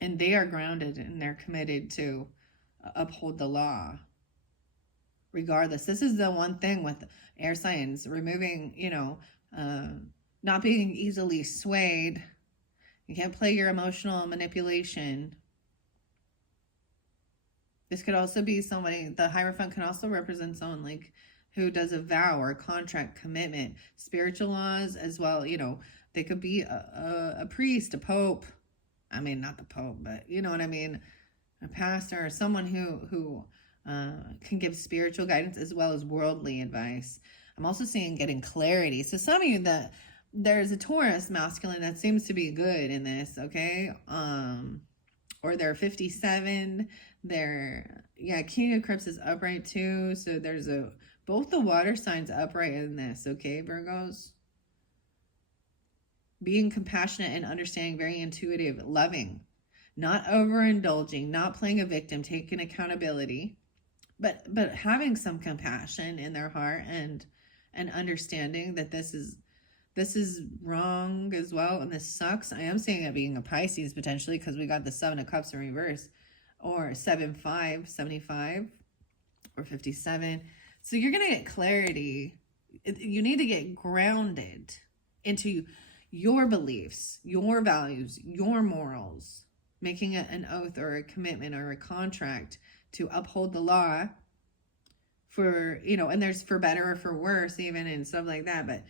And they are grounded and they're committed to uphold the law. Regardless. This is the one thing with air signs. Removing, not being easily swayed. You can't play your emotional manipulation. This could also be somebody, the Hierophant can also represent someone like who does a vow or a contract commitment. Spiritual laws as well, you know, they could be a priest, a pope. I mean, not the pope, but you know what I mean? A pastor or someone who can give spiritual guidance as well as worldly advice. I'm also seeing getting clarity. So some of you that there's a Taurus masculine that seems to be good in this, okay? Or they're 57. They're, yeah, King of Cups is upright too. So there's both the water signs upright in this, okay, Virgos? Being compassionate and understanding, very intuitive, loving, not overindulging, not playing a victim, taking accountability, but having some compassion in their heart and understanding that this is wrong as well, and this sucks. I am seeing it being a Pisces potentially because we got the 7 of Cups in reverse, or 75, or 57. So you're gonna get clarity. You need to get grounded into your beliefs, your values, your morals, making an oath or a commitment or a contract to uphold the law for, you know, and there's for better or for worse even and stuff like that. But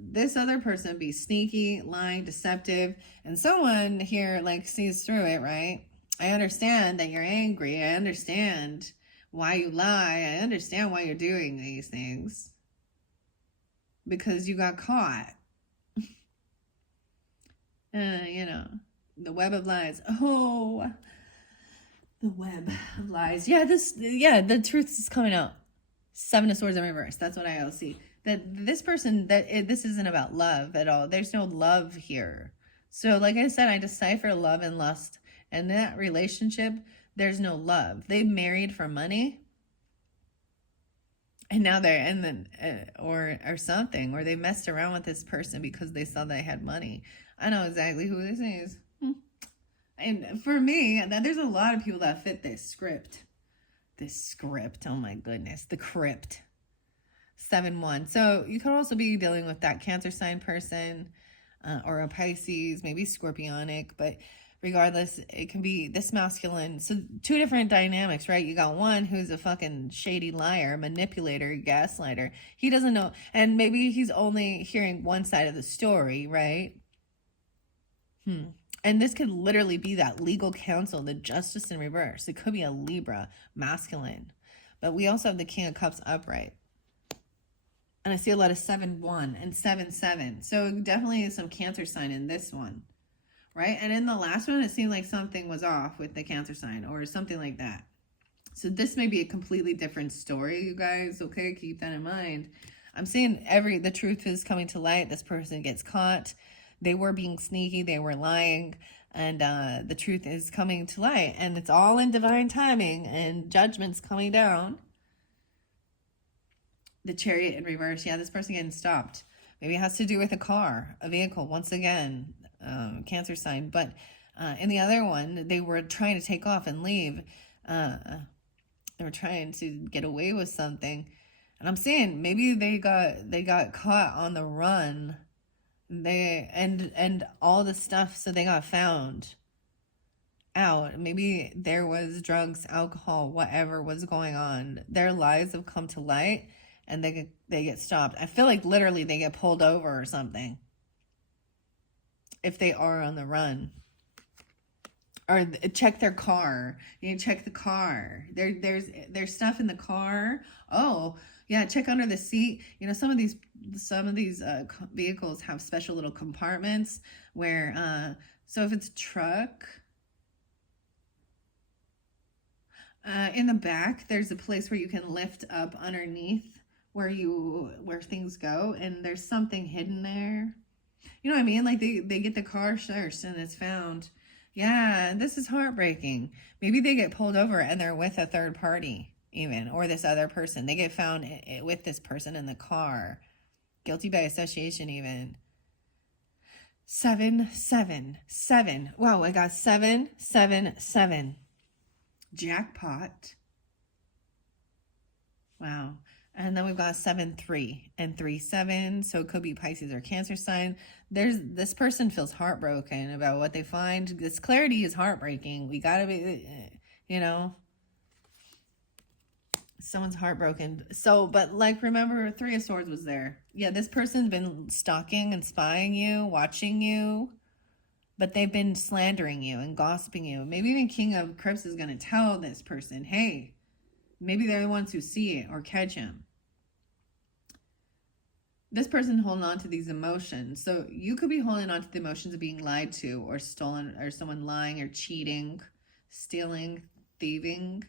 this other person be sneaky, lying, deceptive, and someone here like sees through it, right? I understand that you're angry. I understand why you lie. I understand why you're doing these things because you got caught. You know, the web of lies. Oh, the web of lies. Yeah, the truth is coming out. 7 of Swords in reverse. That's what I see. That this person, this isn't about love at all. There's no love here. So like I said, I decipher love and lust. And in that relationship, there's no love. They married for money. And now or something, or they messed around with this person because they saw they had money. I know exactly who this is. And for me, there's a lot of people that fit this script. Oh my goodness, the crypt. 7-1. So you could also be dealing with that Cancer sign person, or a Pisces, maybe Scorpionic, but regardless, it can be this masculine. So 2 different dynamics, right? You got one who's a fucking shady liar, manipulator, gaslighter. He doesn't know, and maybe he's only hearing one side of the story, right? And this could literally be that legal counsel, the Justice in reverse. It could be a Libra, masculine. But we also have the King of Cups upright. And I see a lot of 7-1 and 7-7. So definitely some Cancer sign in this one, right? And in the last one, it seemed like something was off with the Cancer sign or something like that. So this may be a completely different story, you guys, okay? Keep that in mind. I'm seeing the truth is coming to light. This person gets caught. They were being sneaky. They were lying. And the truth is coming to light. And it's all in divine timing. And judgment's coming down. The Chariot in reverse. Yeah, this person getting stopped. Maybe it has to do with a car, a vehicle. Once again, Cancer sign. But in the other one, they were trying to take off and leave. They were trying to get away with something. And I'm saying maybe they got caught on the run. And all the stuff, so they got found out. Maybe there was drugs, alcohol, whatever was going on. Their lies have come to light, and they get stopped. I feel like literally they get pulled over or something if they are on the run. Or check their car. You check the car. There's stuff in the car. Oh, yeah, check under the seat. You know, some of these vehicles have special little compartments where, so if it's a truck, in the back, there's a place where you can lift up underneath where things go, and there's something hidden there. You know what I mean? Like they get the car searched and it's found. Yeah, this is heartbreaking. Maybe they get pulled over and they're with a third party even, or this other person. They get found with this person in the car. Guilty by association even. 7-7-7. Wow, I got 7-7-7. Jackpot. Wow. And then we've got 7-3 and 3-7. So it could be Pisces or Cancer sign. this person feels heartbroken about what they find. This clarity is heartbreaking. We gotta be, you know, someone's heartbroken. So, but like, remember, Three of Swords was there. Yeah, this person's been stalking and spying you, watching you, but they've been slandering you and gossiping you. Maybe even King of Cups is going to tell this person, hey, maybe they're the ones who see it or catch him. This person holding on to these emotions. So you could be holding on to the emotions of being lied to or stolen, or someone lying or cheating, stealing, thieving.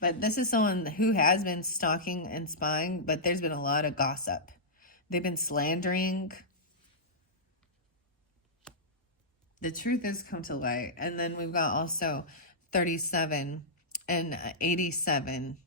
But this is someone who has been stalking and spying, but there's been a lot of gossip. They've been slandering. The truth has come to light. And then we've got also 37 and 87.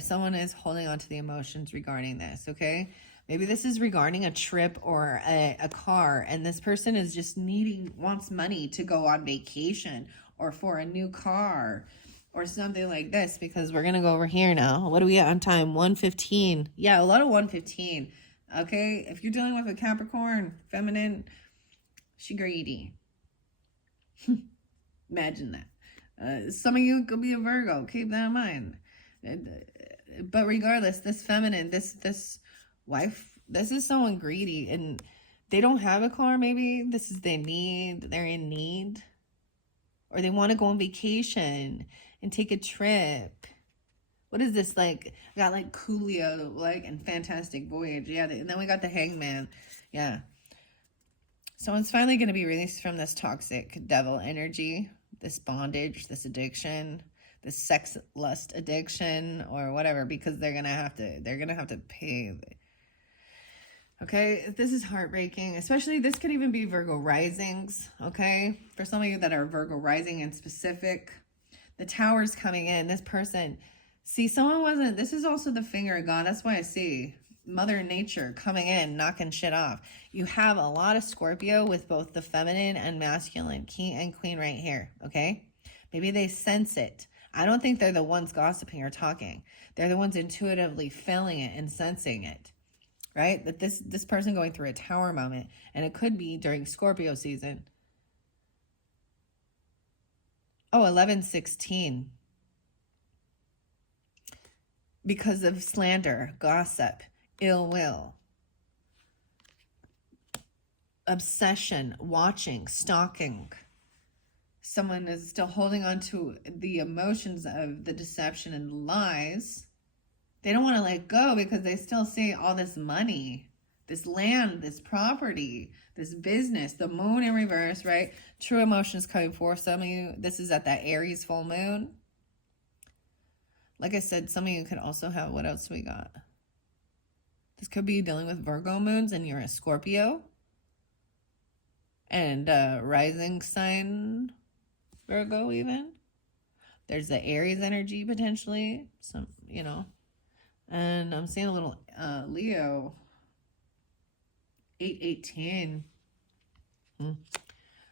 Someone is holding on to the emotions regarding this, okay? Maybe this is regarding a trip or a car, and this person is just wants money to go on vacation or for a new car or something like this, because we're going to go over here now. What do we got on time? 1:15. Yeah, a lot of 1:15. Okay, if you're dealing with a Capricorn, feminine, she greedy. Imagine that. Some of you could be a Virgo. Keep that in mind. But regardless, this feminine, this wife, this is someone greedy, and they don't have a car. Maybe this is their need. They're in need, or they want to go on vacation and take a trip. What is this like? I got like Coolio, like, and Fantastic Voyage. Yeah, and then we got the Hangman. Yeah. Someone's finally going to be released from this toxic devil energy, this bondage, this addiction, this sex lust addiction, or whatever, because they're going to have to pay. Okay, this is heartbreaking. Especially, this could even be Virgo risings, okay? For some of you that are Virgo rising in specific, the Tower's coming in. This person, see, this is also the finger of God. That's why I see Mother Nature coming in, knocking shit off. You have a lot of Scorpio with both the feminine and masculine, king and queen right here, okay? Maybe they sense it. I don't think they're the ones gossiping or talking. They're the ones intuitively feeling it and sensing it, right? That this person going through a Tower moment, and it could be during Scorpio season. Oh, 11:16. Because of slander, gossip, ill will, obsession, watching, stalking. Someone is still holding on to the emotions of the deception and lies. They don't want to let go because they still see all this money, this land, this property, this business, the moon in reverse, right? True emotions coming forth. Some of you, this is at that Aries full moon. Like I said, some of you could also have, what else we got? This could be dealing with Virgo moons and you're a Scorpio. And rising sign Virgo even. There's the Aries energy potentially. Some, And I'm seeing a little Leo. 8/18. All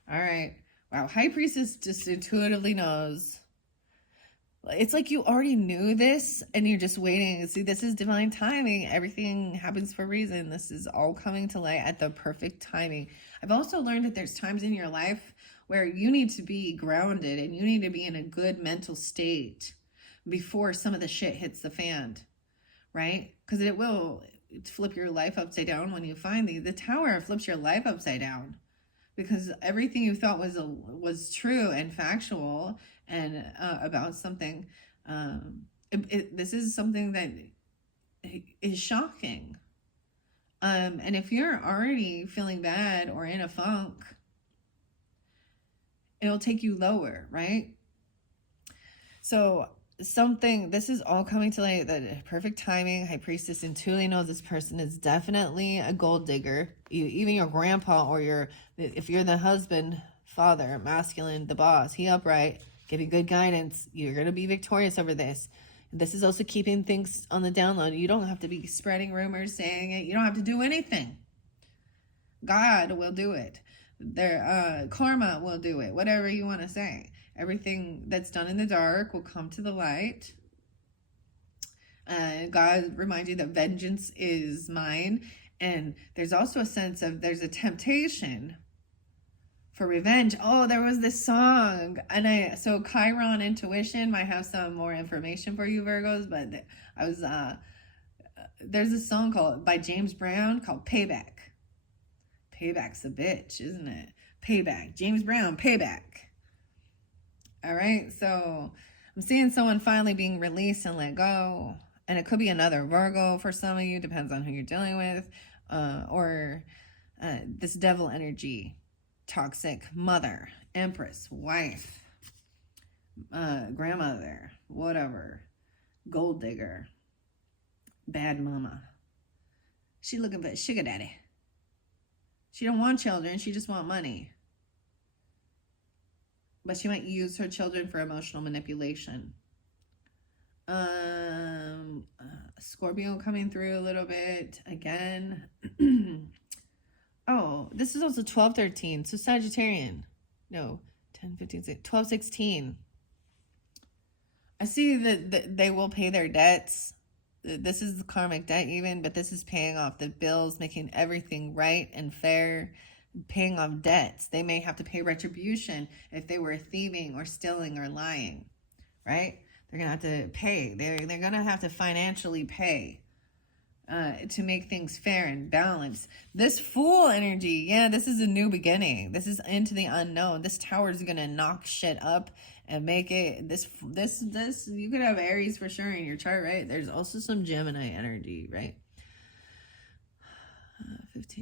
right. Wow. High Priestess just intuitively knows. It's like you already knew this and you're just waiting. See, this is divine timing. Everything happens for a reason. This is all coming to light at the perfect timing. I've also learned that there's times in your life where you need to be grounded and you need to be in a good mental state before some of the shit hits the fan, right? Because it will flip your life upside down when you find the Tower flips your life upside down. Because everything you thought was true and factual and about something, this is something that is shocking. And if you're already feeling bad or in a funk, it'll take you lower, right? So this is all coming to light, that perfect timing. High Priestess intuitively knows this person is definitely a gold digger. Even your grandpa, or if you're the husband, father, masculine, the boss, he upright, giving good guidance. You're going to be victorious over this. This is also keeping things on the download. You don't have to be spreading rumors, saying it. You don't have to do anything. God will do it. Karma will do it. Whatever you want to say. Everything that's done in the dark will come to the light. God reminds you that vengeance is mine. And there's also a sense of, there's a temptation for revenge. Oh, there was this song, and so Chiron intuition might have some more information for you Virgos, but I was there's a song called by James Brown called Payback. Payback's a bitch, isn't it? Payback. James Brown, Payback. All right, so I'm seeing someone finally being released and let go, and it could be another Virgo for some of you, depends on who you're dealing with, or this devil energy, toxic mother, empress, wife, grandmother, whatever, gold digger, bad mama. She looking for a sugar daddy. She don't want children, she just want money. But she might use her children for emotional manipulation. Scorpio coming through a little bit again. Oh, this is also 12-13, so Sagittarian. No, 10, 15, 12, 16. I see that they will pay their debts. This is the karmic debt even, but this is paying off the bills, making everything right and fair, paying off debts. They may have to pay retribution if they were thieving or stealing or lying, right? They're going to have to pay. They're going to have to financially pay to make things fair and balanced. This Fool energy, yeah, this is a new beginning. This is into the unknown. This tower is going to knock shit up and make it, this, you could have Aries for sure in your chart, right? There's also some Gemini energy, right?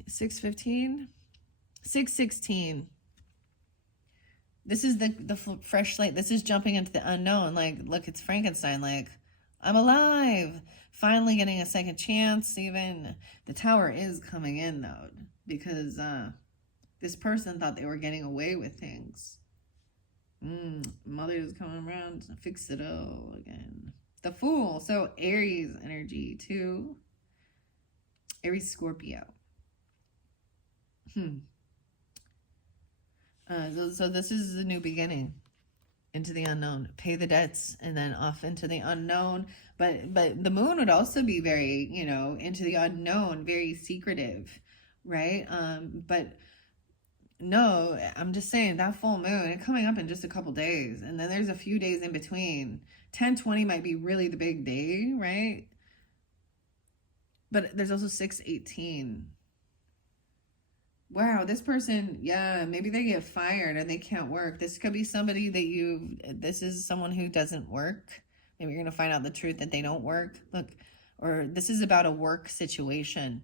6:15, 6:16. This is the fresh light. This is jumping into the unknown. Like, look, it's Frankenstein. Like, I'm alive. Finally getting a second chance. Even the tower is coming in though, because this person thought they were getting away with things. Mother is coming around to fix it all again. The Fool. So Aries energy too. Aries Scorpio. So this is the new beginning into the unknown. Pay the debts and then off into the unknown. But the moon would also be very, into the unknown, very secretive, right? But no, I'm just saying that full moon, it's coming up in just a couple days. And then there's a few days in between. 10/20 might be really the big day, right? But there's also 6/18. Wow, this person, yeah, maybe they get fired and they can't work. This could be somebody that this is someone who doesn't work. Maybe you're going to find out the truth that they don't work. Look, or this is about a work situation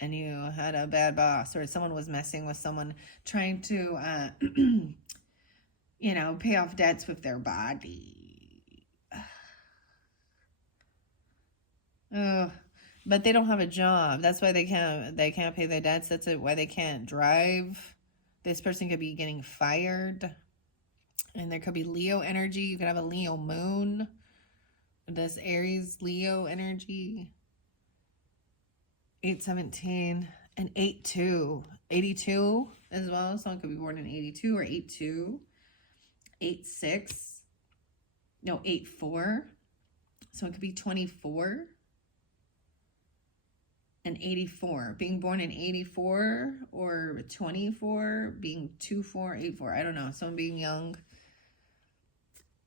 and you had a bad boss, or someone was messing with someone trying to, pay off debts with their body. Oh. But they don't have a job. That's why they can't pay their debts. That's why they can't drive. This person could be getting fired. And there could be Leo energy. You could have a Leo moon. This Aries Leo energy. 8/17 and 8/2. 82 as well. Someone could be born in 82 or 8/2. 8/6. No, 8/4. So it could be 24. And 84, being born in 84 or 24, being 24, 84. I don't know. Someone being young.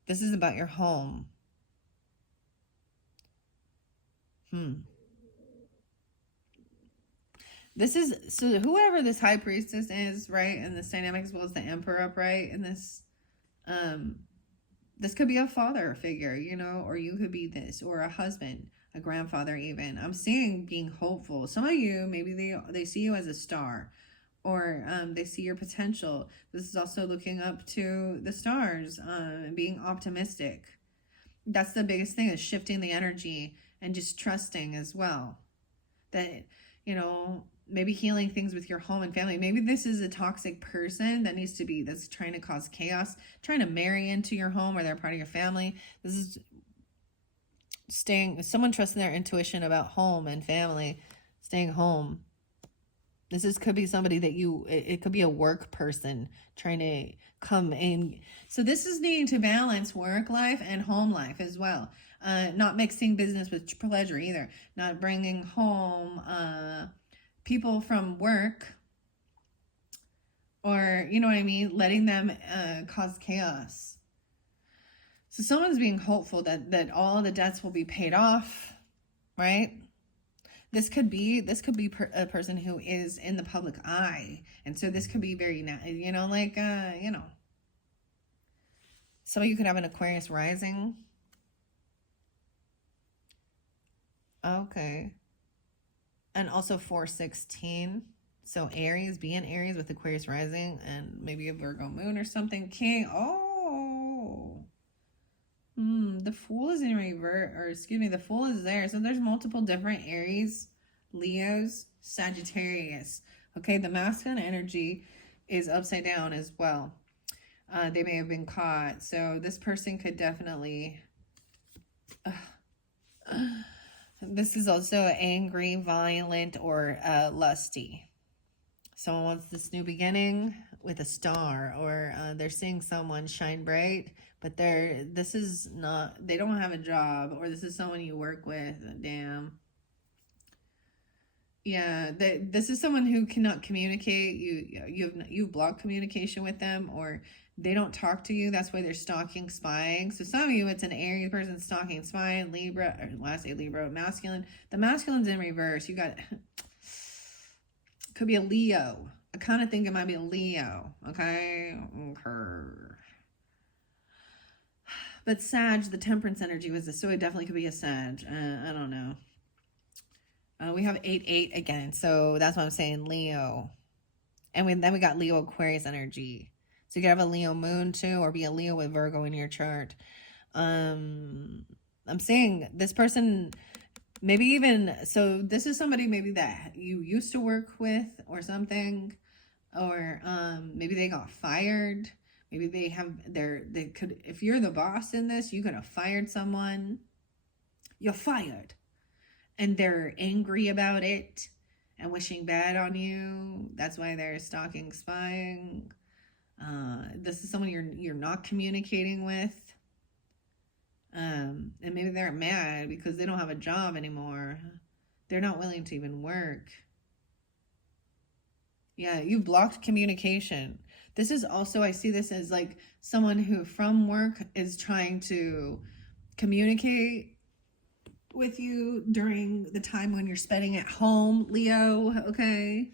This is about your home. This is, so whoever this high priestess is, right, in this dynamic, as well as the emperor upright in this, this could be a father figure, or you could be this, or a husband, a grandfather even. I'm seeing being hopeful. Some of you, maybe they see you as a star, or they see your potential. This is also looking up to the stars, being optimistic. That's the biggest thing, is shifting the energy and just trusting as well. That, maybe healing things with your home and family. Maybe this is a toxic person that's trying to cause chaos, trying to marry into your home, or they're part of your family. This is someone trusting their intuition about home and family, staying home. This could be somebody that it could be a work person trying to come in. So this is needing to balance work life and home life as well. Not mixing business with pleasure either. Not bringing home people from work, or you know what I mean, letting them cause chaos. So someone's being hopeful that all the debts will be paid off, right? This could be a person who is in the public eye, and so this could be very, you know, like you know, some of you could have an Aquarius rising. Okay, and also 416. So Aries, be in Aries with Aquarius rising, and maybe a Virgo moon or something. King. Oh. The Fool is in revert, or excuse me, the Fool is there. So there's multiple different Aries, Leos, Sagittarius. Okay, the masculine energy is upside down as well. They may have been caught. So this person could definitely... this is also angry, violent, or lusty. Someone wants this new beginning with a star, or they're seeing someone shine bright, but this is not, they don't have a job, or this is someone you work with. Damn. Yeah, this is someone who cannot communicate. You've blocked communication with them, or they don't talk to you. That's why they're stalking, spying. So some of you, it's an Aries person stalking, spying, Libra, or last day Libra, masculine. The masculine's in reverse. You got, could be a Leo. I kind of think it might be a Leo. Okay. But Sag, the temperance energy was this, so it definitely could be a Sag. I don't know. We have 8-8 again, so that's what I'm saying, Leo. And then we got Leo Aquarius energy. So you could have a Leo moon too, or be a Leo with Virgo in your chart. I'm saying this person, maybe even, so this is somebody maybe that you used to work with or something, or maybe they got fired. Maybe they could, if you're the boss in this, you could have fired someone. You're fired. And they're angry about it and wishing bad on you. That's why they're stalking, spying. This is someone you're not communicating with. And maybe they're mad because they don't have a job anymore. They're not willing to even work. Yeah, you've blocked communication. This is also, I see this as like someone who from work is trying to communicate with you during the time when you're spending at home, Leo. Okay,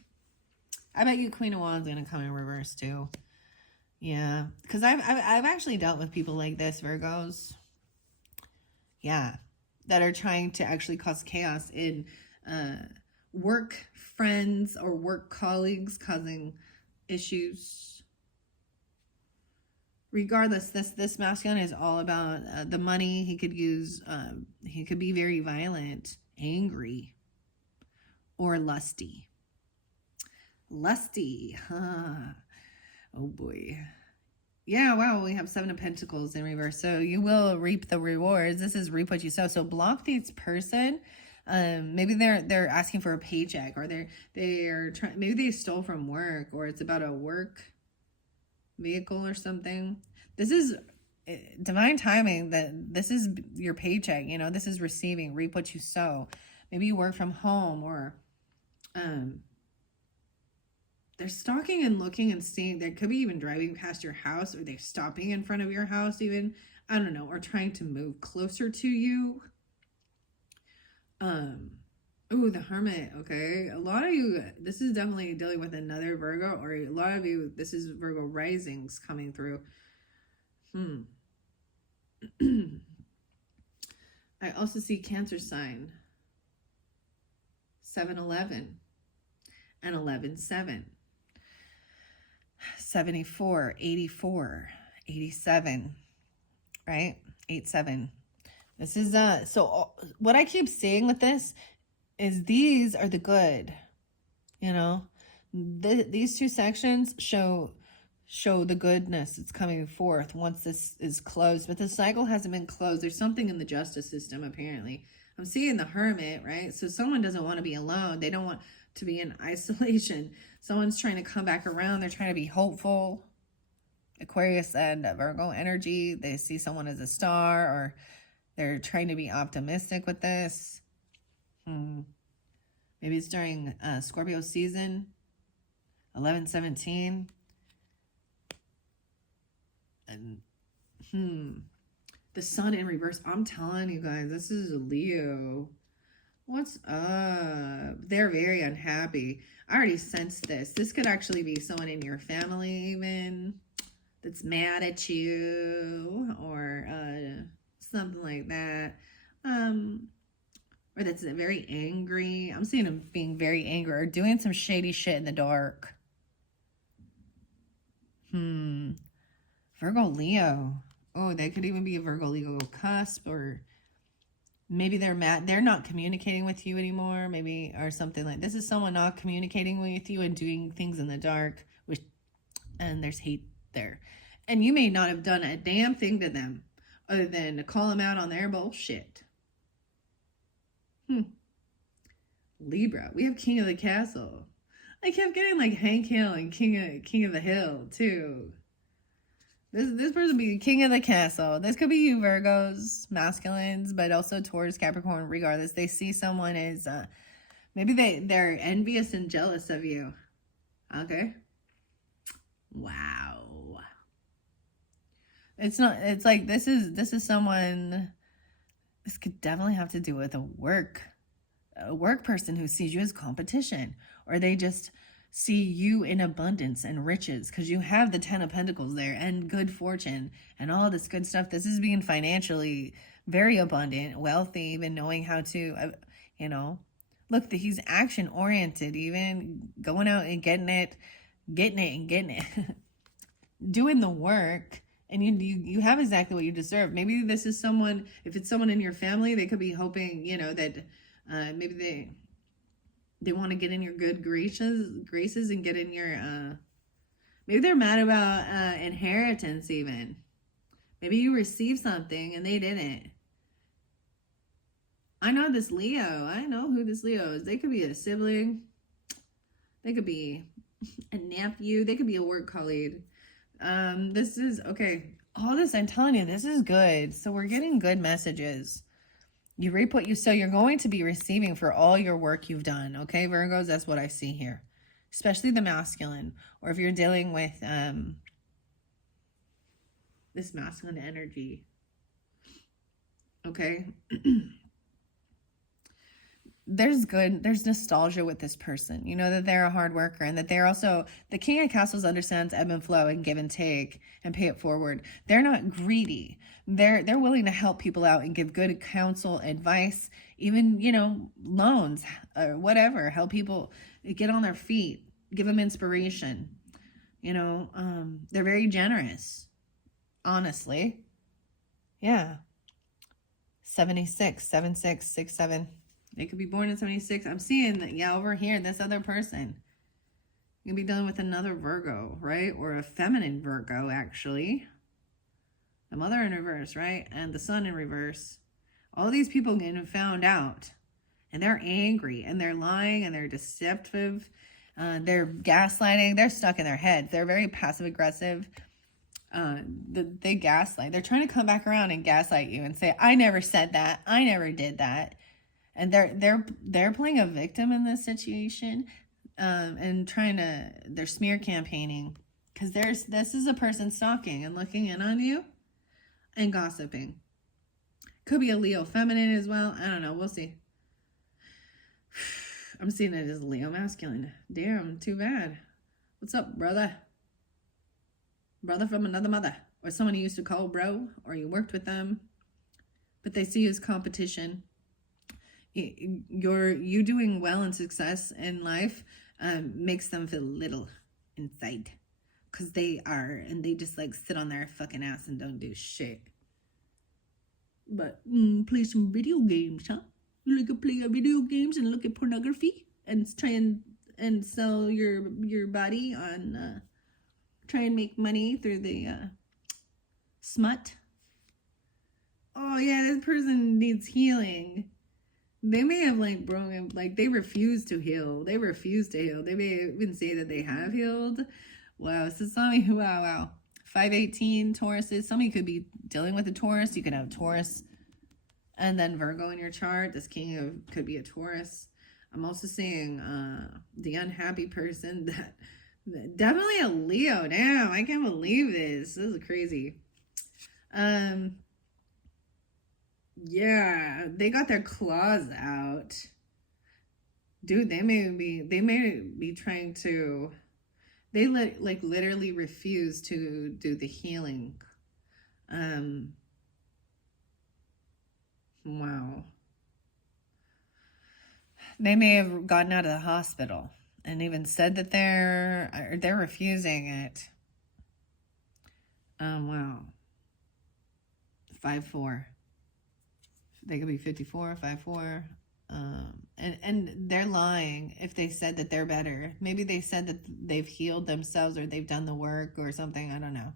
I bet you Queen of Wands is gonna come in reverse too. Yeah, because I've actually dealt with people like this, Virgos. Yeah, that are trying to actually cause chaos in work friends or work colleagues, causing issues. Regardless, this masculine is all about the money. He could use, he could be very violent, angry, or lusty. Lusty, huh? Oh boy. Yeah, wow, we have 7 of Pentacles in reverse. So you will reap the rewards. This is reap what you sow. So block this person. Maybe they're asking for a paycheck, or they're trying, maybe they stole from work, or it's about a work vehicle or something. This is divine timing, that this is your paycheck, you know, this is receiving, reap what you sow. Maybe you work from home, or they're stalking and looking and seeing. They could be even driving past your house, or they're stopping in front of your house even, I don't know, or trying to move closer to you. Oh, the Hermit. Okay, a lot of you, this is definitely dealing with another Virgo, or a lot of you, this is Virgo risings coming through. I also see Cancer sign 7-11 and 11-7, 74, 84, 87, right? 8-7. This is so what I keep seeing with this is these are the good, you know, these two sections show the goodness that's coming forth once this is closed. But the cycle hasn't been closed. There's something in the justice system, apparently. I'm seeing the Hermit, right? So someone doesn't want to be alone. They don't want to be in isolation. Someone's trying to come back around. They're trying to be hopeful. Aquarius and Virgo energy. They see someone as a star, or they're trying to be optimistic with this. Maybe Maybe it's during Scorpio season, 11/17. And the sun in reverse. I'm telling you guys, this is a Leo. What's up? They're very unhappy. I already sensed this. This could actually be someone in your family even that's mad at you, or something like that. Or that's very angry. I'm seeing them being very angry or doing some shady shit in the dark. Virgo Leo. Oh, they could even be a Virgo Leo cusp, or maybe they're mad. They're not communicating with you anymore, maybe, or something like this is someone not communicating with you and doing things in the dark, and there's hate there. And you may not have done a damn thing to them other than to call them out on their bullshit. Libra. We have King of the Castle. I kept getting like Hank Hill and King of the Hill too. This person be King of the Castle. This could be you Virgos, masculines, but also Taurus, Capricorn. Regardless, they see someone as maybe they're envious and jealous of you. Okay. Wow. It's not. It's like this is someone. This could definitely have to do with a work person who sees you as competition, or they just see you in abundance and riches because you have the 10 of Pentacles there and good fortune and all this good stuff. This is being financially very abundant, wealthy, even knowing how to, look, he's action oriented, even going out and getting it, doing the work. And you have exactly what you deserve. Maybe this is someone, if it's someone in your family, they could be hoping, that maybe they want to get in your good graces and get in your, maybe they're mad about inheritance even. Maybe you received something and they didn't. I know this Leo. I know who this Leo is. They could be a sibling. They could be a nephew. They could be a work colleague. This is, okay, all this, I'm telling you, this is good. So we're getting good messages. You reap what you sow. You're going to be receiving for all your work you've done. Okay, Virgos, that's what I see here. Especially the masculine. Or if you're dealing with this masculine energy. Okay. There's nostalgia with this person. You know that they're a hard worker and that they're also, the King of Castles understands ebb and flow and give and take and pay it forward. They're not greedy. They're willing to help people out and give good counsel, advice, even, loans or whatever, help people get on their feet, give them inspiration. They're very generous, honestly. Yeah. 76, 76, 67. They could be born in 76. I'm seeing that, over here, this other person. You'll be dealing with another Virgo, right? Or a feminine Virgo, actually. The mother in reverse, right? And the sun in reverse. All these people getting found out. And they're angry. And they're lying. And they're deceptive. They're gaslighting. They're stuck in their heads. They're very passive aggressive. They gaslight. They're trying to come back around and gaslight you and say, I never said that. I never did that. And they're playing a victim in this situation, and they're smear campaigning, because this is a person stalking and looking in on you and gossiping. Could be a Leo feminine as well. I don't know. We'll see. I'm seeing it as Leo masculine. Damn, too bad. What's up, brother? Brother from another mother, or someone you used to call bro, or you worked with them, but they see you as competition. You doing well and success in life makes them feel little inside, because they just like sit on their fucking ass and don't do shit. But play some video games, huh? You like to play video games and look at pornography and try and sell your body on try and make money through the smut. Oh yeah, this person needs healing. They may have broken, they refuse to heal. They may even say that they have healed. Wow. So wow. 518 Tauruses. Somebody could be dealing with a Taurus. You could have Taurus and then Virgo in your chart. This could be a Taurus. I'm also seeing the unhappy person that definitely a Leo. Damn, I can't believe this. This is crazy. Yeah, they got their claws out. Dude, they may be trying to, they like literally refuse to do the healing. Wow. They may have gotten out of the hospital and even said that they're refusing it. Wow. 5-4. They could be 54, 5-4. And they're lying if they said that they're better. Maybe they said that they've healed themselves or they've done the work or something. I don't know.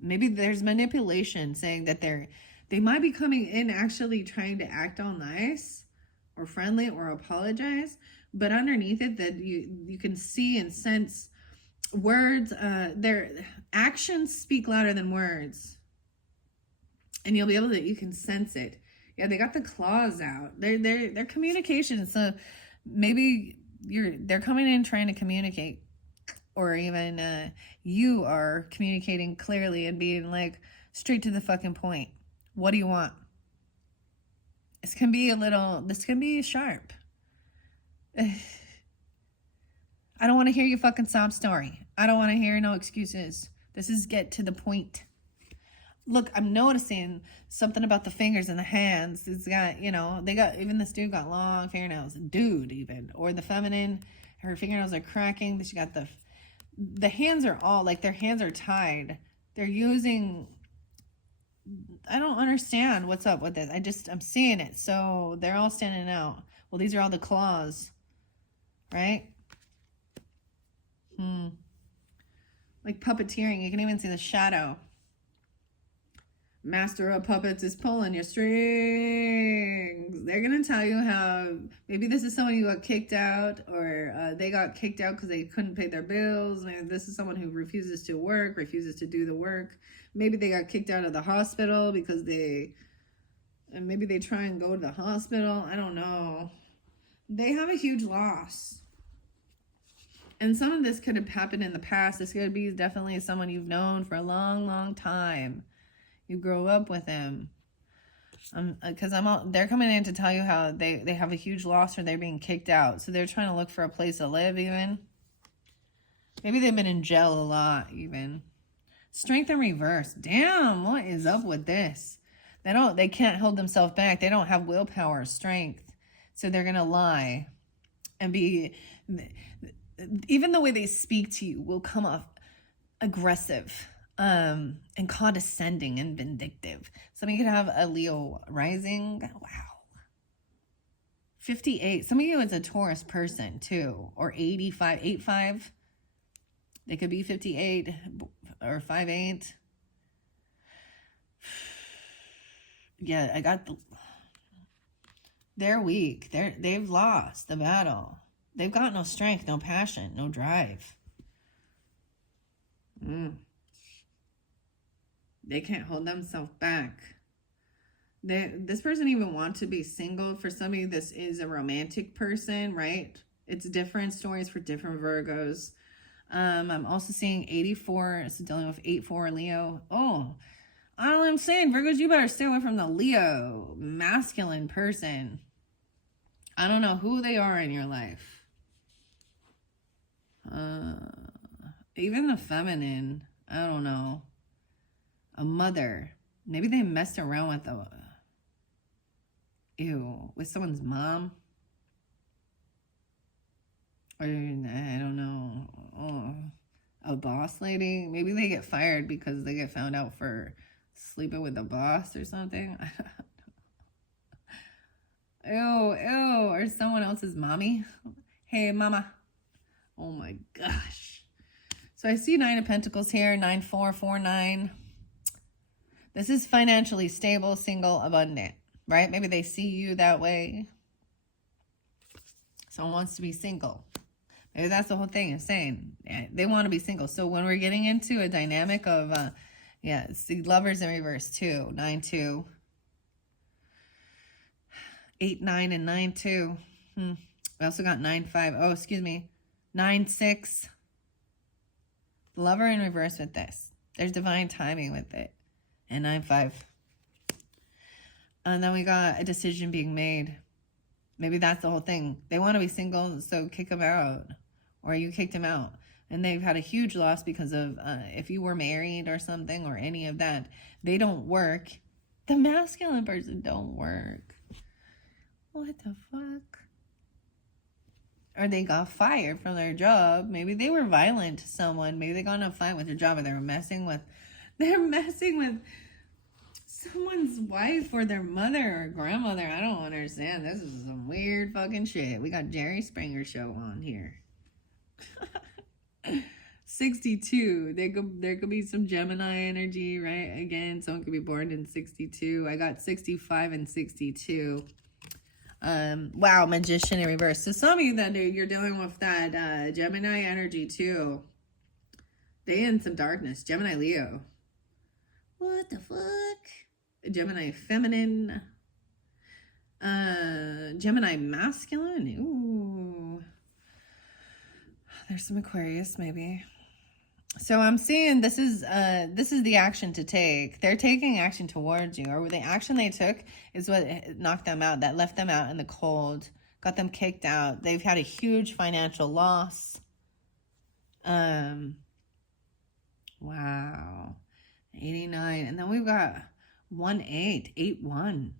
Maybe there's manipulation saying that they might be coming in actually trying to act all nice or friendly or apologize, but underneath it that you can see and sense words, their actions speak louder than words. And you'll be able to, you can sense it. Yeah, they got the claws out. They're communication. So maybe they're coming in trying to communicate, or even you are communicating clearly and being like straight to the fucking point. What do you want? This can be sharp. I don't want to hear your fucking sob story. I don't want to hear no excuses. This is get to the point. Look, I'm noticing something about the fingers and the hands. It's got, even this dude got long fingernails. Dude, even. Or the feminine, her fingernails are cracking. She got the hands are all, like their hands are tied. They're using, I don't understand what's up with this. I'm seeing it. So they're all standing out. Well, these are all the claws, right? Like puppeteering. You can even see the shadow. Master of Puppets is pulling your strings. They're going to tell you how maybe this is someone who got kicked out, or they got kicked out because they couldn't pay their bills. Maybe this is someone who refuses to work, refuses to do the work. Maybe they got kicked out of the hospital because maybe they try and go to the hospital. I don't know. They have a huge loss. And some of this could have happened in the past. This could be definitely someone you've known for a long, long time. You grow up with him. Because they're coming in to tell you how they have a huge loss or they're being kicked out. So they're trying to look for a place to live even. Maybe they've been in jail a lot even. Strength in reverse. Damn, what is up with this? They can't hold themselves back. They don't have willpower, strength. So they're going to lie and be, even the way they speak to you will come off aggressive. And condescending and vindictive. Some of you could have a Leo rising. Wow. 58. Some of you is a Taurus person too. Or 85. 85. They could be 58 or 58. Yeah, they're weak. They've lost the battle. They've got no strength, no passion, no drive. They can't hold themselves back. This person even wants to be single. For some of you, this is a romantic person, right? It's different stories for different Virgos. I'm also seeing 84. It's dealing with 8-4 Leo. Oh, all I'm saying, Virgos, you better stay away from the Leo masculine person. I don't know who they are in your life. Even the feminine, I don't know. A mother. Maybe they messed around with someone's mom. Or, I don't know. A boss lady. Maybe they get fired because they get found out for sleeping with a boss or something. Ew. Or someone else's mommy. Hey, mama. Oh my gosh. So I see 9 of Pentacles here. 9-4, 4-9. This is financially stable, single, abundant, right? Maybe they see you that way. Someone wants to be single. Maybe that's the whole thing of saying they want to be single. So when we're getting into a dynamic of, see lovers in reverse too. 9-2. 8-9 and 9-2. We also got 9-5. Oh, excuse me. 9-6. Lover in reverse with this. There's divine timing with it. And 9-5. And then we got a decision being made. Maybe that's the whole thing. They want to be single, so kick them out. Or you kicked them out. And they've had a huge loss because of if you were married or something or any of that. They don't work. The masculine person don't work. What the fuck? Or they got fired from their job. Maybe they were violent to someone. Maybe they got in a fight with their job, or they're messing with someone's wife or their mother or grandmother. I don't understand. This is some weird fucking shit. We got Jerry Springer show on here. 62. There could be some Gemini energy, right? Again, someone could be born in 62. I got 65 and 62. Wow, Magician in reverse. So some of you that you're dealing with that Gemini energy too. They in some darkness. Gemini Leo. What the fuck? Gemini feminine. Gemini masculine. Ooh. There's some Aquarius maybe. So I'm seeing this is the action to take. They're taking action towards you, or the action they took is what knocked them out, that left them out in the cold, got them kicked out. They've had a huge financial loss. Wow. 89. And then we've got 1-8, 8-1.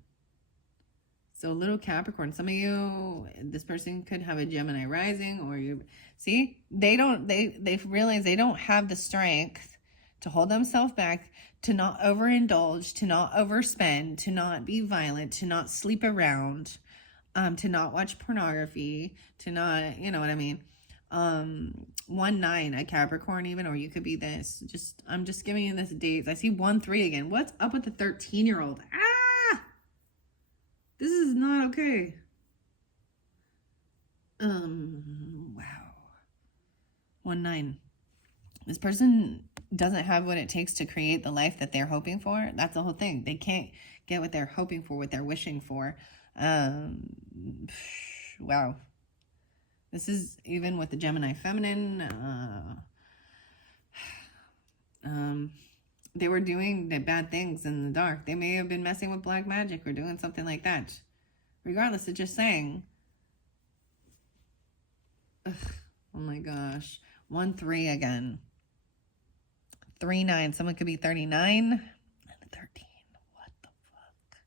So little Capricorn, some of you, this person could have a Gemini rising, or you see, they've realized they don't have the strength to hold themselves back, to not overindulge, to not overspend, to not be violent, to not sleep around, to not watch pornography, to not, you know what I mean? 1-9, a Capricorn even, or you could be this. I'm just giving you this dates. I see 1-3 again. What's up with the 13-year-old? This is not okay. Wow. 1-9. This person doesn't have what it takes to create the life that they're hoping for. That's the whole thing. They can't get what they're hoping for, what they're wishing for. Wow. This is even with the Gemini feminine. They were doing the bad things in the dark. They may have been messing with black magic or doing something like that. Regardless, it's just saying. Ugh, oh my gosh. 1-3 again. 3-9. Someone could be 39 and 13. What the fuck?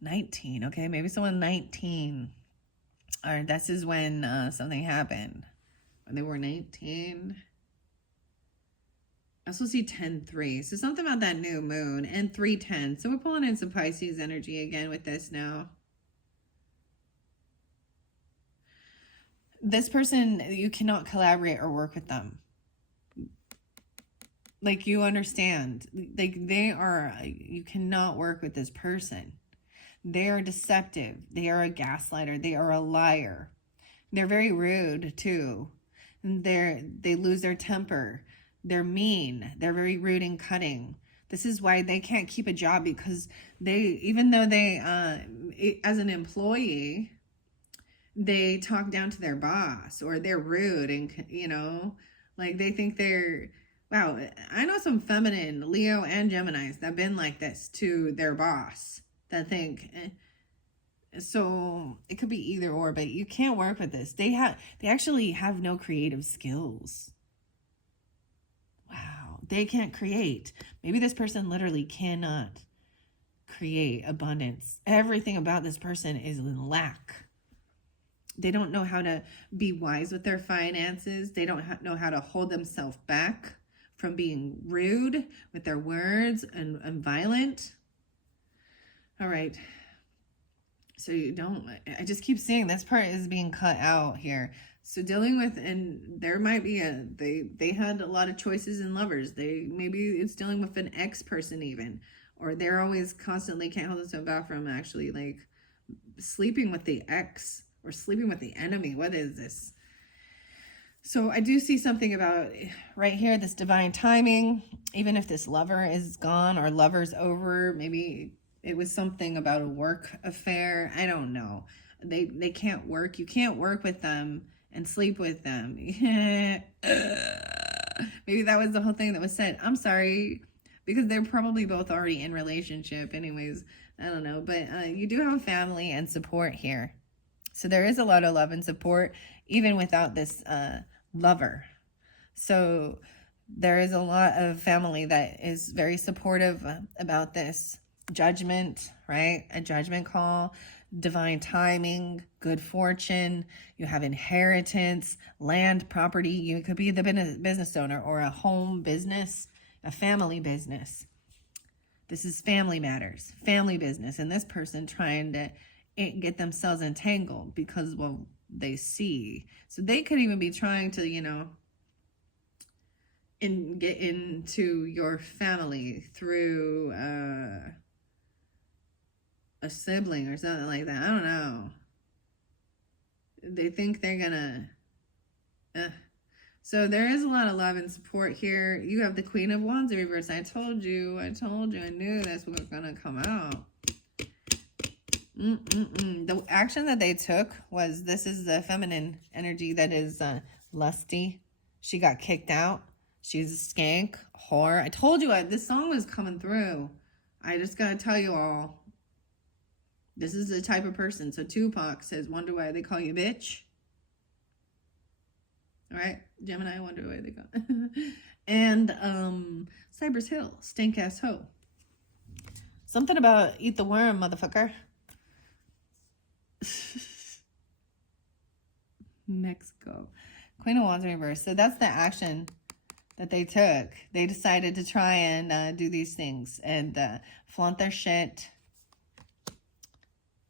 19. Okay, maybe someone 19. Or this is when something happened. When they were 19. I also see 10-3. So something about that new moon. And 3-10. So we're pulling in some Pisces energy again with this now. This person, you cannot collaborate or work with them. Like, you understand. Like, you cannot work with this person. They are deceptive. They are a gaslighter. They are a liar. They're very rude too. They lose their temper. They're mean. They're very rude and cutting. This is why they can't keep a job, because even though they, as an employee, they talk down to their boss, or they're rude and, like they think they're, wow, I know some feminine Leo and Geminis that have been like this to their boss, that think, so it could be either or, but you can't work with this. They actually have no creative skills. Wow, they can't create. Maybe this person literally cannot create abundance. Everything about this person is in lack. They don't know how to be wise with their finances. They don't know how to hold themselves back from being rude with their words and violent. All right. So I just keep seeing this part is being cut out here. So dealing with, and there might be they had a lot of choices in lovers. Maybe it's dealing with an ex person even, or they're always constantly can't hold themselves back from actually like sleeping with the ex or sleeping with the enemy. What is this? So I do see something about right here, this divine timing. Even if this lover is gone or lover's over, maybe it was something about a work affair. I don't know. they can't work. You can't work with them and sleep with them. Maybe that was the whole thing that was said. I'm sorry, because they're probably both already in relationship anyways. I don't know, but you do have family and support here. So there is a lot of love and support even without this lover. So there is a lot of family that is very supportive about this judgment, right? A judgment call, divine timing, good fortune. You have inheritance, land, property. You could be the business owner or a home business, a family business. This is family matters, family business. And this person trying to get themselves entangled because of what they see. So they could even be trying to, you know, get into your family through a sibling or something like that. I don't know. They think they're gonna so there is a lot of love and support here. You have the Queen of Wands in reverse. I told you, I knew this was gonna come out. The action that they took was, this is the feminine energy that is lusty. She got kicked out. She's a skank, whore. I told you this song was coming through. I just gotta tell you all, this is the type of person. So Tupac says, wonder why they call you bitch. All right, Gemini, wonder why they call. And Cypress Hill, stink ass hoe. Something about eat the worm, motherfucker. Mexico. Queen of Wands in reverse. So that's the action that they took. They decided to try and do these things and flaunt their shit.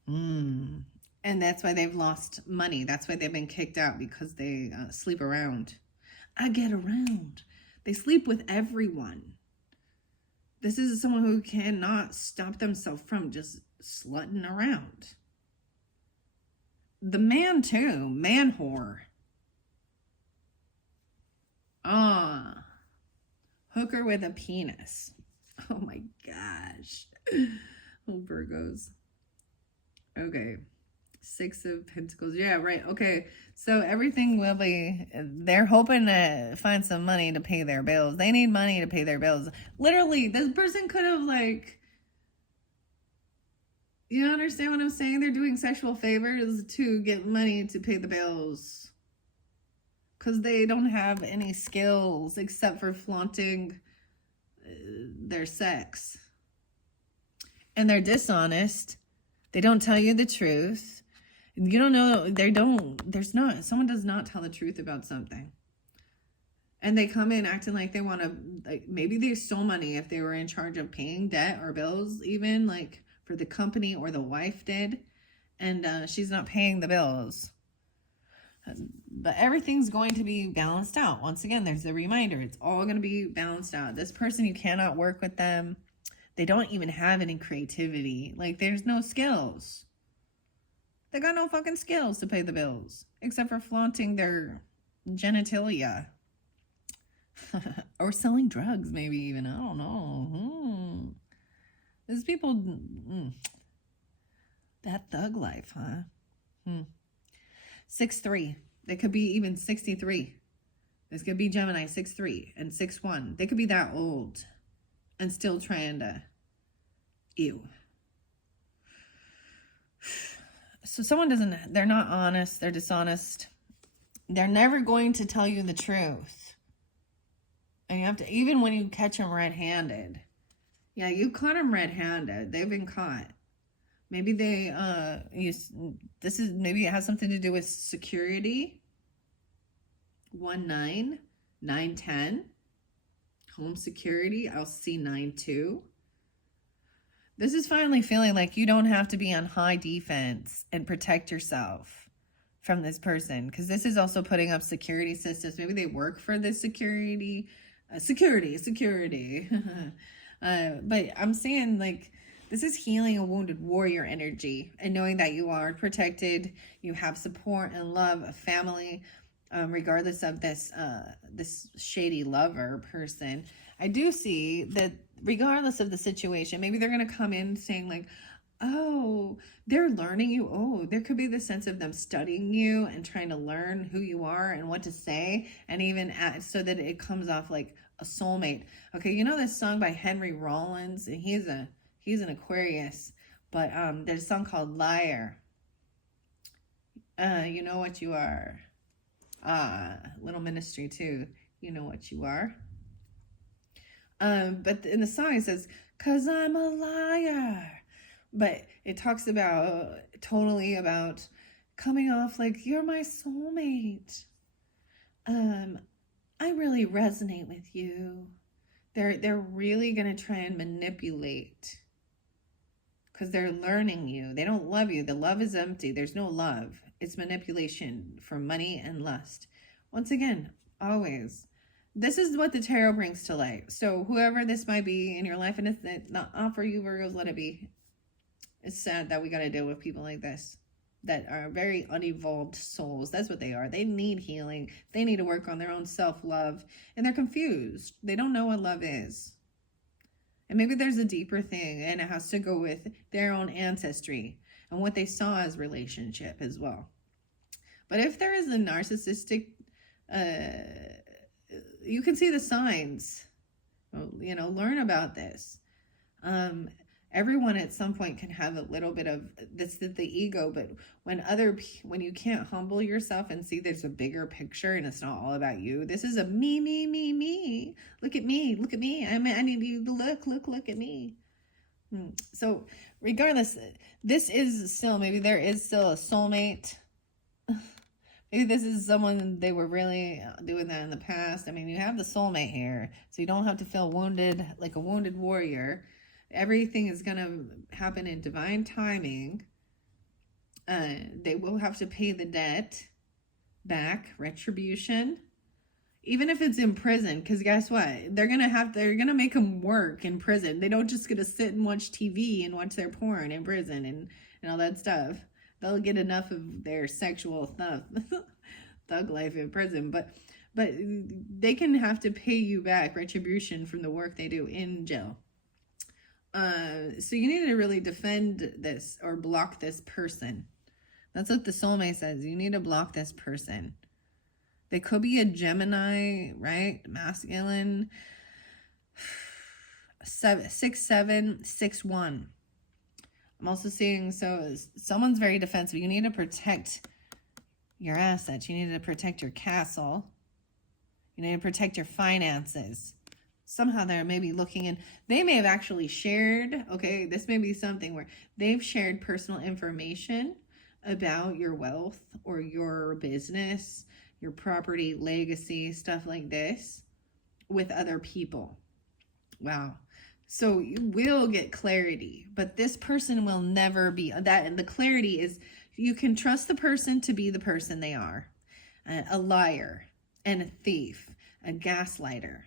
And that's why they've lost money. That's why they've been kicked out, because they sleep around. I get around. They sleep with everyone. This is someone who cannot stop themselves from just slutting around. The man too, man whore. Hooker with a penis. Oh my gosh. Oh, Virgos. Okay. 6 of Pentacles. Yeah, right. Okay. So everything will be, they're hoping to find some money to pay their bills. They need money to pay their bills. Literally, this person could have, like, you understand what I'm saying? They're doing sexual favors to get money to pay the bills. Because they don't have any skills except for flaunting their sex. And they're dishonest. They don't tell you the truth. You don't know, someone does not tell the truth about something. And they come in acting like they want to, like, maybe they stole money if they were in charge of paying debt or bills, even, like, for the company, or the wife did. And she's not paying the bills. But everything's going to be balanced out. Once again, there's a reminder. It's all going to be balanced out. This person, you cannot work with them. They don't even have any creativity. Like, there's no skills. They got no fucking skills to pay the bills, except for flaunting their genitalia. Or selling drugs, maybe even. I don't know. These people, that thug life, huh? 6'3". They could be even 63. This could be Gemini, 6'3" and 6'1". They could be that old and still trying to, ew. So someone they're not honest, they're dishonest. They're never going to tell you the truth. And you have to, even when you catch them red-handed. Yeah, you caught them red-handed. They've been caught. Maybe maybe it has something to do with security. 1-9, 9-10. Home security. I'll see 9-2. This is finally feeling like you don't have to be on high defense and protect yourself from this person. Because this is also putting up security systems. Maybe they work for the security. But I'm saying, like, this is healing a wounded warrior energy. And knowing that you are protected. You have support and love, a family. Regardless of this shady lover person. I do see that regardless of the situation, maybe they're going to come in saying, like, Oh, they're learning you. Oh, there could be the sense of them studying you and trying to learn who you are and what to say, and even so that it comes off like a soulmate. Okay, you know this song by Henry Rollins, and he's an Aquarius, but there's a song called Liar. You know what you are. Little Ministry too. You know what you are. But in the song it says, "'Cause I'm a liar." But it talks about totally about coming off like you're my soulmate. I really resonate with you. They're really gonna try and manipulate because they're learning you. They don't love you. The love is empty. There's no love. It's manipulation for money and lust. Once again, always. This is what the tarot brings to light. So whoever this might be in your life, and it's not for you, Virgos, let it be. It's sad that we got to deal with people like this that are very unevolved souls. That's what they are. They need healing. They need to work on their own self-love, and they're confused. They don't know what love is. And maybe there's a deeper thing, and it has to go with their own ancestry and what they saw as relationship as well. But if there is a narcissistic, you can see the signs. You know, learn about this. Everyone at some point can have a little bit of this, the ego, but when you can't humble yourself and see there's a bigger picture and it's not all about you. This is a me. Look at me. I need you to look at me. So regardless, this is still, maybe there is still a soulmate. Maybe this is someone they were really doing that in the past. I mean, you have the soulmate here, so you don't have to feel wounded like a wounded warrior. Everything is going to happen in divine timing. They will have to pay the debt back, retribution, even if it's in prison. Because guess what? They're gonna make them work in prison. They don't just get to sit and watch TV and watch their porn in prison and all that stuff. They'll get enough of their sexual stuff, thug life in prison. But they can have to pay you back retribution from the work they do in jail. So you need to really defend this or block this person. That's what the soulmate says. You need to block this person. They could be a Gemini, right? Masculine. 6'7", 6'1". I'm also seeing, so someone's very defensive. You need to protect your assets. You need to protect your castle. You need to protect your finances. Somehow they're maybe looking in. They may have actually shared, okay, this may be something where they've shared personal information about your wealth or your business, your property, legacy, stuff like this with other people. Wow. So you will get clarity, but this person will never be that. And the clarity is you can trust the person to be the person they are, a liar and a thief, a gaslighter.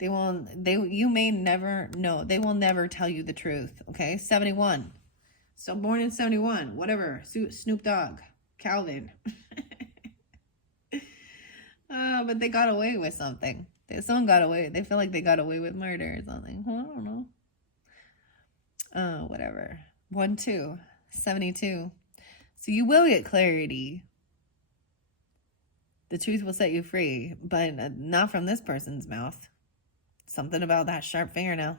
You may never know. They will never tell you the truth. Okay. 71. So born in 71, whatever. Snoop Dogg, Calvin. But they got away with something. Someone got away. They feel like they got away with murder or something. Well, I don't know. Whatever. 1-2, 72. So you will get clarity. The truth will set you free, but not from this person's mouth. Something about that sharp fingernail.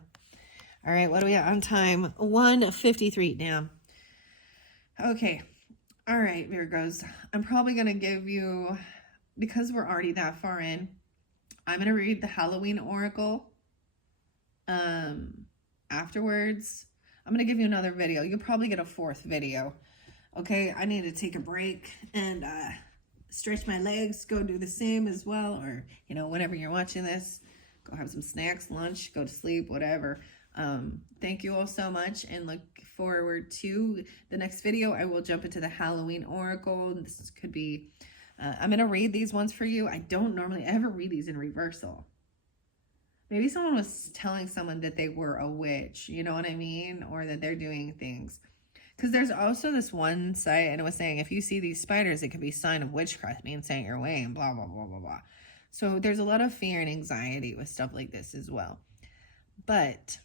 All right, what do we got on time? 1:53 now. Okay. All right, Virgos. I'm probably going to give you, because we're already that far in, I'm going to read the Halloween Oracle. Afterwards, I'm going to give you another video. You'll probably get a fourth video. Okay, I need to take a break and stretch my legs, go do the same as well, or, you know, whenever you're watching this, go have some snacks, lunch, go to sleep, whatever. Thank you all so much, and look forward to the next video. I will jump into the Halloween Oracle. This could be, I'm going to read these ones for you. I don't normally ever read these in reversal. Maybe someone was telling someone that they were a witch, you know what I mean? Or that they're doing things. Because there's also this one site, and it was saying, if you see these spiders, it could be a sign of witchcraft being sent your way, and blah, blah, blah, blah, blah. So there's a lot of fear and anxiety with stuff like this as well. But,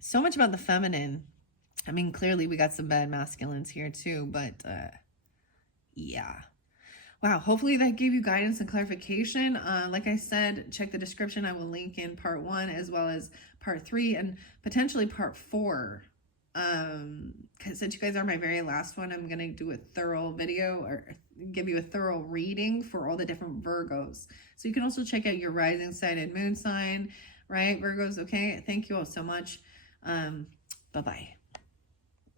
so much about the feminine. I mean, clearly we got some bad masculines here too, but yeah. Wow, hopefully that gave you guidance and clarification. Like I said, check the description. I will link in part 1 as well as part 3 and potentially part 4. Because since you guys are my very last one, I'm going to do a thorough video or give you a thorough reading for all the different Virgos. So you can also check out your rising sign and moon sign, right, Virgos? Okay, thank you all so much. Bye-bye.